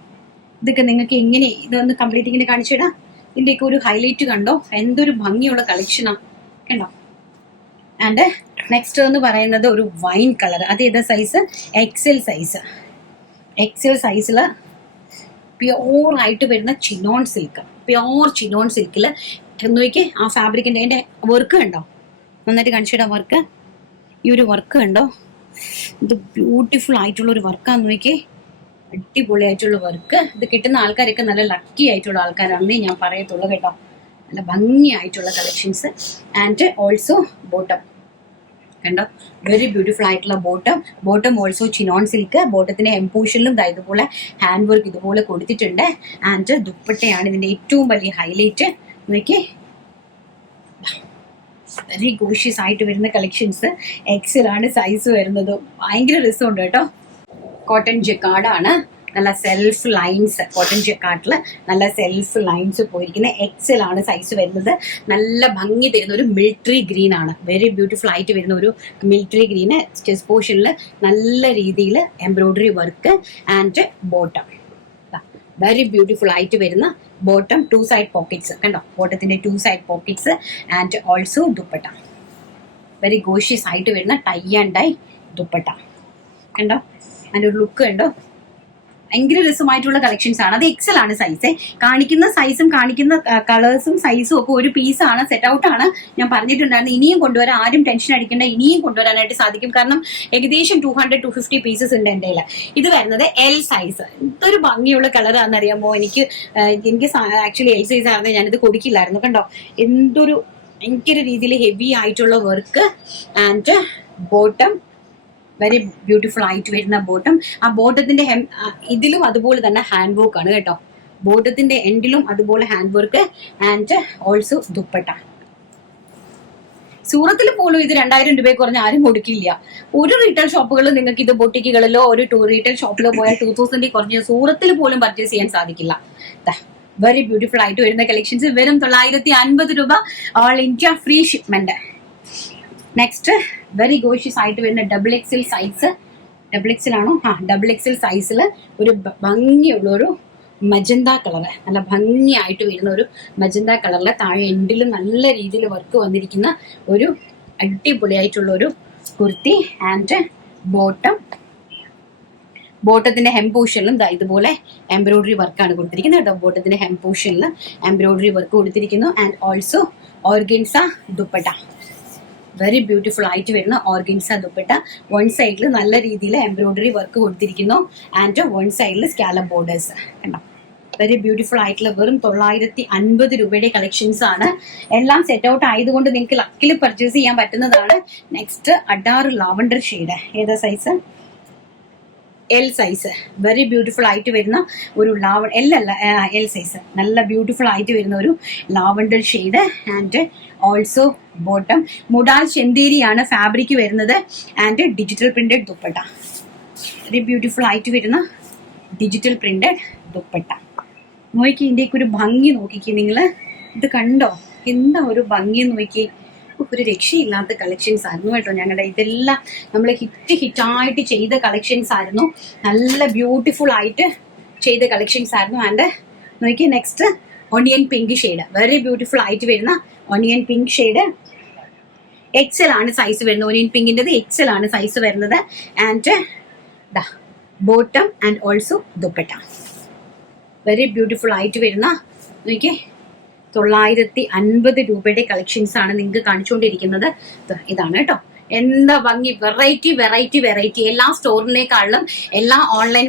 ഇതൊക്കെ നിങ്ങൾക്ക് എങ്ങനെ ഇതൊന്ന് കംപ്ലീറ്റ് ഇങ്ങനെ കാണിച്ചിടാം. ഇതിന്റെയൊക്കെ ഒരു ഹൈലൈറ്റ് കണ്ടോ, എന്തൊരു ഭംഗിയുള്ള കളക്ഷനാ കണ്ടോ. ആൻഡ് നെക്സ്റ്റ് എന്ന് പറയുന്നത് ഒരു വൈൻ കളർ. അത് ഏതാ സൈസ്? XL size. XL സൈസിൽ പ്യോർ ആയിട്ട് വരുന്ന ചിനോൺ സിൽക്ക്, പ്യോർ ചിനോൺ സിൽക്കിൽ നോക്കി ആ ഫാബ്രിക്കിന്റെ അതിന്റെ വർക്ക് കണ്ടോ, നന്നായിട്ട് കാണിച്ചിടാം. വർക്ക്, ഈ ഒരു വർക്ക് കണ്ടോ, ഇത് ബ്യൂട്ടിഫുൾ ആയിട്ടുള്ള ഒരു വർക്കാന്ന് നോക്കി, അടിപൊളിയായിട്ടുള്ള വർക്ക്. ഇത് കിട്ടുന്ന ആൾക്കാരൊക്കെ നല്ല ലക്കി ആയിട്ടുള്ള ആൾക്കാരാണെന്നേ ഞാൻ പറയത്തുള്ളൂ കേട്ടോ. നല്ല ഭംഗിയായിട്ടുള്ള കളക്ഷൻസ്. ആൻഡ് ഓൾസോ ബോട്ടം കണ്ടോ, വെരി ബ്യൂട്ടിഫുൾ ആയിട്ടുള്ള ബോട്ടം ഓൾസോ ചിനോൺ സിൽക്ക്. ബോട്ടത്തിന്റെ എംപോഷനിലും ഇതുപോലെ ഹാൻഡ് വർക്ക് ഇതുപോലെ കൊടുത്തിട്ടുണ്ട്. ആൻഡ് ദുപ്പട്ടയാണ് ഇതിന്റെ ഏറ്റവും വലിയ ഹൈലൈറ്റ്. നോക്കി, വെരി ഗോഷ്യസ് ആയിട്ട് വരുന്ന കളക്ഷൻസ്. XL ആണ് സൈസ് വരുന്നത്. ഭയങ്കര രസമുണ്ട് കേട്ടോ. കോട്ടൺ ജക്കാർഡ് ആണ്, നല്ല സെൽഫ് ലൈൻസ്. കോട്ടൺ ജക്കാർഡിൽ നല്ല സെൽഫ് ലൈൻസ് പോയിരിക്കുന്നത്. XL ആണ് സൈസ് വരുന്നത്. നല്ല ഭംഗി തരുന്ന ഒരു മിലിറ്ററി ഗ്രീൻ ആണ്, വെരി ബ്യൂട്ടിഫുൾ ആയിട്ട് വരുന്ന ഒരു മിലിറ്ററി ഗ്രീന്. ചെസ്റ്റ് പോർഷനിൽ നല്ല രീതിയിൽ embroidery work. And bottom very beautiful ആയിട്ട് വരുന്ന ബോട്ടം. 2 സൈഡ് പോക്കറ്റ്സ് കണ്ടോ, ബോട്ടത്തിന്റെ 2 side pockets. And also dupatta very gorgeous ആയിട്ട് വരുന്ന ടൈ ആൻഡ് ഡൈ ദുപ്പട്ട കണ്ടോ. അതിൻ്റെ ഒരു ലുക്ക് കണ്ടോ, ഭയങ്കര രസമായിട്ടുള്ള കളക്ഷൻസ് ആണ്. അത് XL ആണ് സൈസ്. കാണിക്കുന്ന സൈസും കാണിക്കുന്ന കളേഴ്സും സൈസും ഒക്കെ ഒരു പീസാണ്, സെറ്റ് ഔട്ട് ആണ്. ഞാൻ പറഞ്ഞിട്ടുണ്ടായിരുന്നു ഇനിയും കൊണ്ടുവരാൻ, ആരും ടെൻഷൻ അടിക്കേണ്ട, ഇനിയും കൊണ്ടുവരാനായിട്ട് സാധിക്കും. കാരണം ഏകദേശം 200-250 പീസസ് ഉണ്ട് എൻ്റെ കയ്യിൽ. ഇത് വരുന്നത് L സൈസ്. എന്തൊരു ഭംഗിയുള്ള കളറാണെന്ന് അറിയാമോ. എനിക്ക് ആക്ച്വലി L സൈസ് ആയിരുന്നു, ഞാനിത് കൊടുക്കില്ലായിരുന്നു കണ്ടോ. എന്തൊരു ഭയങ്കര രീതിയിൽ ഹെവി ആയിട്ടുള്ള work. And bottom very beautiful ആയിട്ട് വരുന്ന ബോട്ടം. ആ ബോട്ടത്തിന്റെ ഇതിലും അതുപോലെ തന്നെ ഹാൻഡ് വർക്ക് ആണ് കേട്ടോ. ബോട്ടത്തിന്റെ എൻഡിലും അതുപോലെ hand work. And also dupatta. സൂറത്തിൽ പോലും ഇത് 2000 രൂപയെ കുറഞ്ഞ് ആരും കൊടുക്കില്ല. ഒരു റീറ്റെയിൽ ഷോപ്പുകളിൽ നിങ്ങൾക്ക് ഇത് ബൊട്ടിക്കുകളിലോ ഒരു റീറ്റെയിൽ ഷോപ്പിലോ പോയാൽ 2000 കുറഞ്ഞ് സൂറത്തിൽ പോലും പർച്ചേസ് ചെയ്യാൻ സാധിക്കില്ല. വെരി ബ്യൂട്ടിഫുൾ ആയിട്ട് വരുന്ന കളക്ഷൻസ്. വെറും 950 രൂപ, all India free shipment. Next very gorgeous ആയിട്ട് വരുന്ന XXL സൈസ്. XXL ആണോ? XXL സൈസിൽ ഒരു ഭംഗിയുള്ള ഒരു മജന്ത കളർ, നല്ല ഭംഗിയായിട്ട് വരുന്ന ഒരു മജന്ത കളറിലെ താഴെ എൻഡിൽ നല്ല രീതിയിൽ വർക്ക് വന്നിരിക്കുന്ന ഒരു അടിപൊളിയായിട്ടുള്ള ഒരു കുർത്തി. ആൻഡ് ബോട്ടത്തിന്റെ ഹെം പോർഷനിലും ഇതുപോലെ എംബ്രോയിഡറി വർക്കാണ് കൊടുത്തിരിക്കുന്നത് കേട്ടോ. ബോട്ടത്തിന്റെ ഹെം പോർഷനിൽ എംബ്രോയിഡറി വർക്ക് കൊടുത്തിരിക്കുന്നു. And also organza dupatta, very beautiful ആയിട്ട് വരുന്ന ഓർഗൻസ ദുപ്പട്ട. വൺ സൈഡിൽ നല്ല രീതിയിൽ എംബ്രോയിഡറി വർക്ക് കൊടുത്തിരിക്കുന്നു. ആൻഡ് വൺ സൈഡിൽ സ്കാലപ്പ് ബോർഡേഴ്സ് കണ്ടോ. വെരി ബ്യൂട്ടിഫുൾ ആയിട്ടുള്ള വെറും 950 രൂപയുടെ കളക്ഷൻസ് ആണ്. എല്ലാം സെറ്റ് ഔട്ട് ആയതുകൊണ്ട് നിങ്ങൾക്ക് ലക്കിൽ പർച്ചേസ് ചെയ്യാൻ പറ്റുന്നതാണ്. നെക്സ്റ്റ് അഡാറ് ലാവണ്ടർ ഷെയ്ഡ്, ഏതാ size? L size. Very beautiful ആയിട്ട് വരുന്ന ഒരു എൽ സൈസ്, നല്ല ബ്യൂട്ടിഫുൾ ആയിട്ട് വരുന്ന ഒരു lavender shade. And also bottom modal ചെന്തേരിയാണ് ഫാബ്രിക് വരുന്നത്. And digital printed dupatta, very beautiful ആയിട്ട് വരുന്ന ഡിജിറ്റൽ പ്രിന്റഡ് ദുപ്പട്ട. നോക്കി ഇതിൻ്റെയൊക്കെ ഒരു ഭംഗി നോക്കിക്കേ നിങ്ങൾ. ഇത് കണ്ടോ, എന്താ ഒരു ഭംഗി നോക്കി. ഒരു രക്ഷയില്ലാത്ത കളക്ഷൻസ് ആയിരുന്നു കേട്ടോ ഞങ്ങളുടെ. ഇതെല്ലാം നമ്മൾ ഹിറ്റായിട്ട് ചെയ്ത കളക്ഷൻസ് ആയിരുന്നു. നല്ല ബ്യൂട്ടിഫുൾ ആയിട്ട് ചെയ്ത കളക്ഷൻസ് ആയിരുന്നു. ആൻഡ് നോക്കി next onion pink shade, very beautiful ആയിട്ട് വരുന്ന ഒണിയൻ പിങ്ക് ഷെയ്ഡ്. എക്സൽ ആണ് സൈസ് വരുന്നത്. ഒണിയൻ പിങ്കിൻ്റെത് എക്സൽ ആണ് സൈസ് വരുന്നത്. And bottom and also dupatta, very beautiful ആയിട്ട് വരുന്ന നോക്കിയേ 950 രൂപയുടെ കളക്ഷൻസ് ആണ് നിങ്ങൾക്ക് കാണിച്ചുകൊണ്ടിരിക്കുന്നത്. ഇതാണ് കേട്ടോ. എന്താ ഭംഗി, വെറൈറ്റി വെറൈറ്റി വെറൈറ്റി. എല്ലാ സ്റ്റോറിനേക്കാളിലും എല്ലാ ഓൺലൈൻ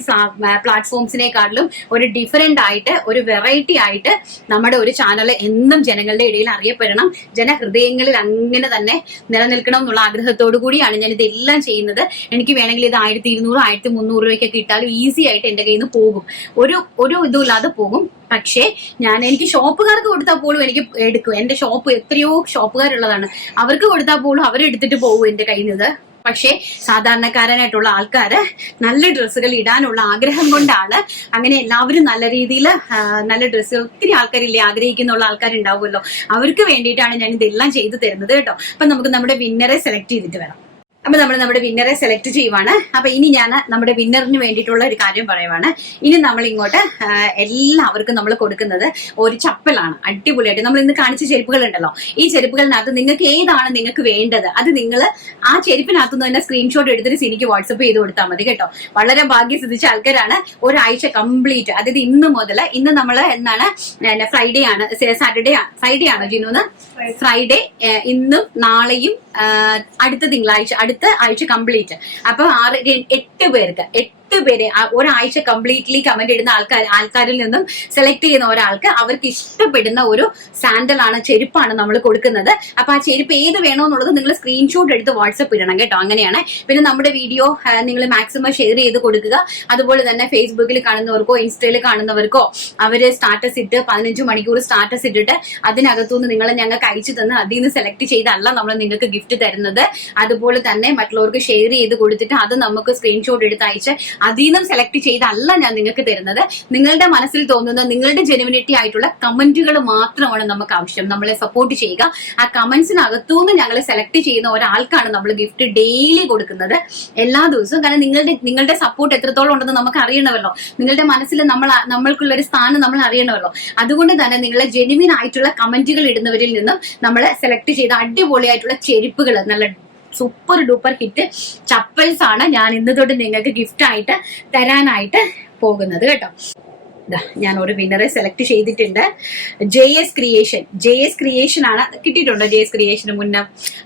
പ്ലാറ്റ്ഫോംസിനേക്കാളിലും ഒരു ഡിഫറെന്റ് ആയിട്ട് ഒരു വെറൈറ്റി ആയിട്ട് നമ്മുടെ ഒരു ചാനൽ എന്നും ജനങ്ങളുടെ ഇടയിൽ അറിയപ്പെടണം, ജനഹൃദയങ്ങളിൽ അങ്ങനെ തന്നെ നിലനിൽക്കണം എന്നുള്ള ആഗ്രഹത്തോടു കൂടിയാണ് ഞാൻ ഇതെല്ലാം ചെയ്യുന്നത്. എനിക്ക് വേണമെങ്കിൽ ഇത് 1200 1300 രൂപയ്ക്കൊക്കെ ഇട്ടാലും ഈസി ആയിട്ട് എന്റെ കയ്യിൽ നിന്ന് പോകും, ഒരു ഇതുമില്ലാതെ പോകും. പക്ഷേ എനിക്ക് ഷോപ്പുകാർക്ക് കൊടുത്താൽ പോലും എനിക്ക് എടുക്കും. എന്റെ ഷോപ്പ് എത്രയോ ഷോപ്പുകാരുള്ളതാണ്, അവർക്ക് കൊടുത്താൽ പോലും അവരെടുത്തിട്ട് പോകും എന്റെ കയ്യിൽ നിന്ന്. പക്ഷേ സാധാരണക്കാരനായിട്ടുള്ള ആൾക്കാര് നല്ല ഡ്രസ്സുകൾ ഇടാനുള്ള ആഗ്രഹം കൊണ്ടാണ് അങ്ങനെ എല്ലാവരും നല്ല രീതിയിൽ നല്ല ഡ്രസ്സുകൾ, ഒത്തിരി ആൾക്കാരില്ലേ ആഗ്രഹിക്കുന്ന ആൾക്കാരുണ്ടാവുമല്ലോ, അവർക്ക് വേണ്ടിയിട്ടാണ് ഞാൻ ഇതെല്ലാം ചെയ്തു തരുന്നത് കേട്ടോ. അപ്പൊ നമുക്ക് നമ്മുടെ വിന്നറെ സെലക്ട് ചെയ്തിട്ട് വരാം. അപ്പൊ നമ്മൾ നമ്മുടെ വിന്നറെ സെലക്ട് ചെയ്യുവാണ്. അപ്പൊ ഇനി ഞാൻ നമ്മുടെ വിന്നറിന് വേണ്ടിയിട്ടുള്ള ഒരു കാര്യം പറയുവാണ്. ഇനി നമ്മൾ ഇങ്ങോട്ട് എല്ലാവർക്കും നമ്മൾ കൊടുക്കുന്നത് ഒരു ചപ്പലാണ്. അടിപൊളിയായിട്ട് നമ്മൾ ഇന്ന് കാണിച്ച ചെരുപ്പുകൾ ഉണ്ടല്ലോ, ഈ ചെരുപ്പുകളിനകത്ത് നിങ്ങൾക്ക് ഏതാണ് നിങ്ങൾക്ക് വേണ്ടത് അത് നിങ്ങൾ ആ ചെരുപ്പിനകത്തുനിന്ന് തന്നെ സ്ക്രീൻഷോട്ട് എടുത്തിട്ട് സിനിക്ക് വാട്സപ്പ് ചെയ്ത് കൊടുത്താൽ മതി കേട്ടോ. വളരെ ഭാഗ്യം സിദ്ധിച്ച ആൾക്കാരാണ്. ഒരാഴ്ച കംപ്ലീറ്റ്, അതായത് ഇന്ന് മുതൽ, ഇന്ന് നമ്മൾ എന്താണ് ഫ്രൈഡേ ആണ്, സാറ്റർഡേ ഫ്രൈഡേ ആണോ ജിനുന്ന്? ഫ്രൈഡേ, ഇന്നും നാളെയും അടുത്ത തിങ്കളാഴ്ച, അടുത്ത ആഴ്ച കംപ്ലീറ്റ്. അപ്പൊ 8 പേർക്ക് ഒരാഴ്ച കംപ്ലീറ്റ്ലി കമന്റ് ഇടുന്ന ആൾക്കാരിൽ നിന്നും സെലക്ട് ചെയ്യുന്ന ഒരാൾക്ക് അവർക്ക് ഇഷ്ടപ്പെടുന്ന ഒരു സാൻഡൽ ആണ്, ചെരുപ്പാണ് നമ്മൾ കൊടുക്കുന്നത്. അപ്പൊ ആ ചെരുപ്പ് ഏത് വേണോന്നുള്ളത് നിങ്ങൾ സ്ക്രീൻഷോട്ട് എടുത്ത് വാട്സപ്പ് ഇടണം കേട്ടോ. അങ്ങനെയാണ്. പിന്നെ നമ്മുടെ വീഡിയോ നിങ്ങൾ മാക്സിമം ഷെയർ ചെയ്ത് കൊടുക്കുക. അതുപോലെ തന്നെ ഫേസ്ബുക്കിൽ കാണുന്നവർക്കോ ഇൻസ്റ്റയിൽ കാണുന്നവർക്കോ അവര് സ്റ്റാറ്റസ് ഇട്ട് 15 മണിക്കൂർ സ്റ്റാറ്റസ് ഇട്ടിട്ട് അതിനകത്തുനിന്ന് നിങ്ങൾ ഞങ്ങൾക്ക് അയച്ചു തന്ന് അതിൽ നിന്ന് സെലക്ട് ചെയ്തല്ല നമ്മൾ നിങ്ങൾക്ക് ഗിഫ്റ്റ് തരുന്നത്. അതുപോലെ തന്നെ മറ്റുള്ളവർക്ക് ഷെയർ ചെയ്ത് കൊടുത്തിട്ട് അത് നമുക്ക് സ്ക്രീൻഷോട്ട് എടുത്ത് അയച്ച് അതിൽ നിന്നും സെലക്ട് ചെയ്തല്ല ഞാൻ നിങ്ങൾക്ക് തരുന്നത്. നിങ്ങളുടെ മനസ്സിൽ തോന്നുന്ന നിങ്ങളുടെ ജെനുവിനിറ്റി ആയിട്ടുള്ള കമന്റുകൾ മാത്രമാണ് നമുക്ക് ആവശ്യം. നമ്മളെ സപ്പോർട്ട് ചെയ്യുക. ആ കമന്റ്സിനകത്തുനിന്ന് ഞങ്ങളെ സെലക്ട് ചെയ്യുന്ന ഒരാൾക്കാണ് നമ്മൾ ഗിഫ്റ്റ് ഡെയിലി കൊടുക്കുന്നത്, എല്ലാ ദിവസവും. കാരണം നിങ്ങളുടെ സപ്പോർട്ട് എത്രത്തോളം ഉണ്ടെന്ന് നമുക്ക് അറിയണമല്ലോ. നിങ്ങളുടെ മനസ്സിൽ നമ്മൾക്കുള്ള ഒരു സ്ഥാനം നമ്മൾ അറിയണമല്ലോ. അതുകൊണ്ട് തന്നെ നിങ്ങളെ ജെനുവിൻ ആയിട്ടുള്ള കമന്റുകൾ ഇടുന്നവരിൽ നിന്നും നമ്മളെ സെലക്ട് ചെയ്ത അടിപൊളിയായിട്ടുള്ള ചെരുപ്പുകൾ, നല്ല സൂപ്പർ ഡൂപ്പർ ഹിറ്റ് ചപ്പൽസ് ആണ് ഞാൻ ഇന്ന് തൊട്ട് നിങ്ങൾക്ക് ഗിഫ്റ്റ് ആയിട്ട് തരാനായിട്ട് പോകുന്നത് കേട്ടോ. ഞാൻ ഒരു വിന്നറെ സെലക്ട് ചെയ്തിട്ടുണ്ട്. JS ക്രിയേഷൻ ആണ്. കിട്ടിയിട്ടുണ്ടോ JS ക്രിയേഷന് മുന്നേ?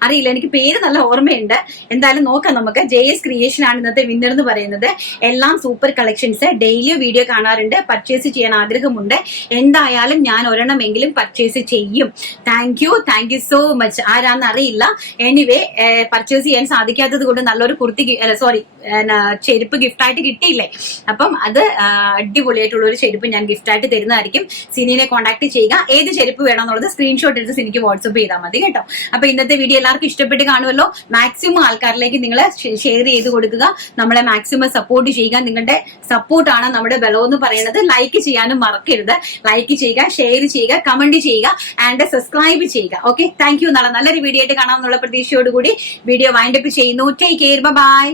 അറിയില്ല, എനിക്ക് പേര് നല്ല ഓർമ്മയുണ്ട്. എന്തായാലും നോക്കാം നമുക്ക്. JS ക്രിയേഷൻ ആണ് ഇന്നത്തെ വിന്നർ എന്ന് പറയുന്നത്. എല്ലാം സൂപ്പർ കളക്ഷൻസ്. ഡെയിലി വീഡിയോ കാണാറുണ്ട്, പർച്ചേസ് ചെയ്യാൻ ആഗ്രഹമുണ്ട്. എന്തായാലും ഞാൻ ഒരെണ്ണമെങ്കിലും പർച്ചേസ് ചെയ്യും. Thank you so much. ആരാന്ന് അറിയില്ല. എനിവേ പർച്ചേസ് ചെയ്യാൻ സാധിക്കാത്തത് കൊണ്ട് നല്ലൊരു ചെരുപ്പ് ഗിഫ്റ്റ് ആയിട്ട് കിട്ടിയില്ലേ. അപ്പം അത് അടിപൊളിയായിട്ടുള്ള ഒരു ചെരുപ്പ് ഞാൻ ഗിഫ്റ്റ് ആയിട്ട് തരുന്നതായിരിക്കും. സിനിയെ കോൺടാക്ട് ചെയ്യുക. ഏത് ചെരുപ്പ് വേണമെന്നുള്ളത് സ്ക്രീൻഷോട്ട് എടുത്ത് സിനിക്ക് വാട്സപ്പ് ചെയ്താൽ മതി കേട്ടോ. അപ്പൊ ഇന്നത്തെ വീഡിയോ എല്ലാവർക്കും ഇഷ്ടപ്പെട്ട് കാണുമല്ലോ. മാക്സിമം ആൾക്കാരിലേക്ക് നിങ്ങൾ ഷെയർ ചെയ്ത് കൊടുക്കുക. നമ്മളെ മാക്സിമം സപ്പോർട്ട് ചെയ്യുക. നിങ്ങളുടെ സപ്പോർട്ടാണ് നമ്മുടെ ബലം എന്ന് പറയുന്നത്. ലൈക്ക് ചെയ്യാനും മറക്കരുത്. ലൈക്ക് ചെയ്യുക, ഷെയർ ചെയ്യുക, കമന്റ് ചെയ്യുക ആൻഡ് സബ്സ്ക്രൈബ് ചെയ്യുക. Okay, thank you. നല്ലൊരു വീഡിയോ ആയിട്ട് കാണാമെന്നുള്ള പ്രതീക്ഷയോടുകൂടി വീഡിയോ വൈൻഡപ്പ് ചെയ്യുന്നു. Take care, by.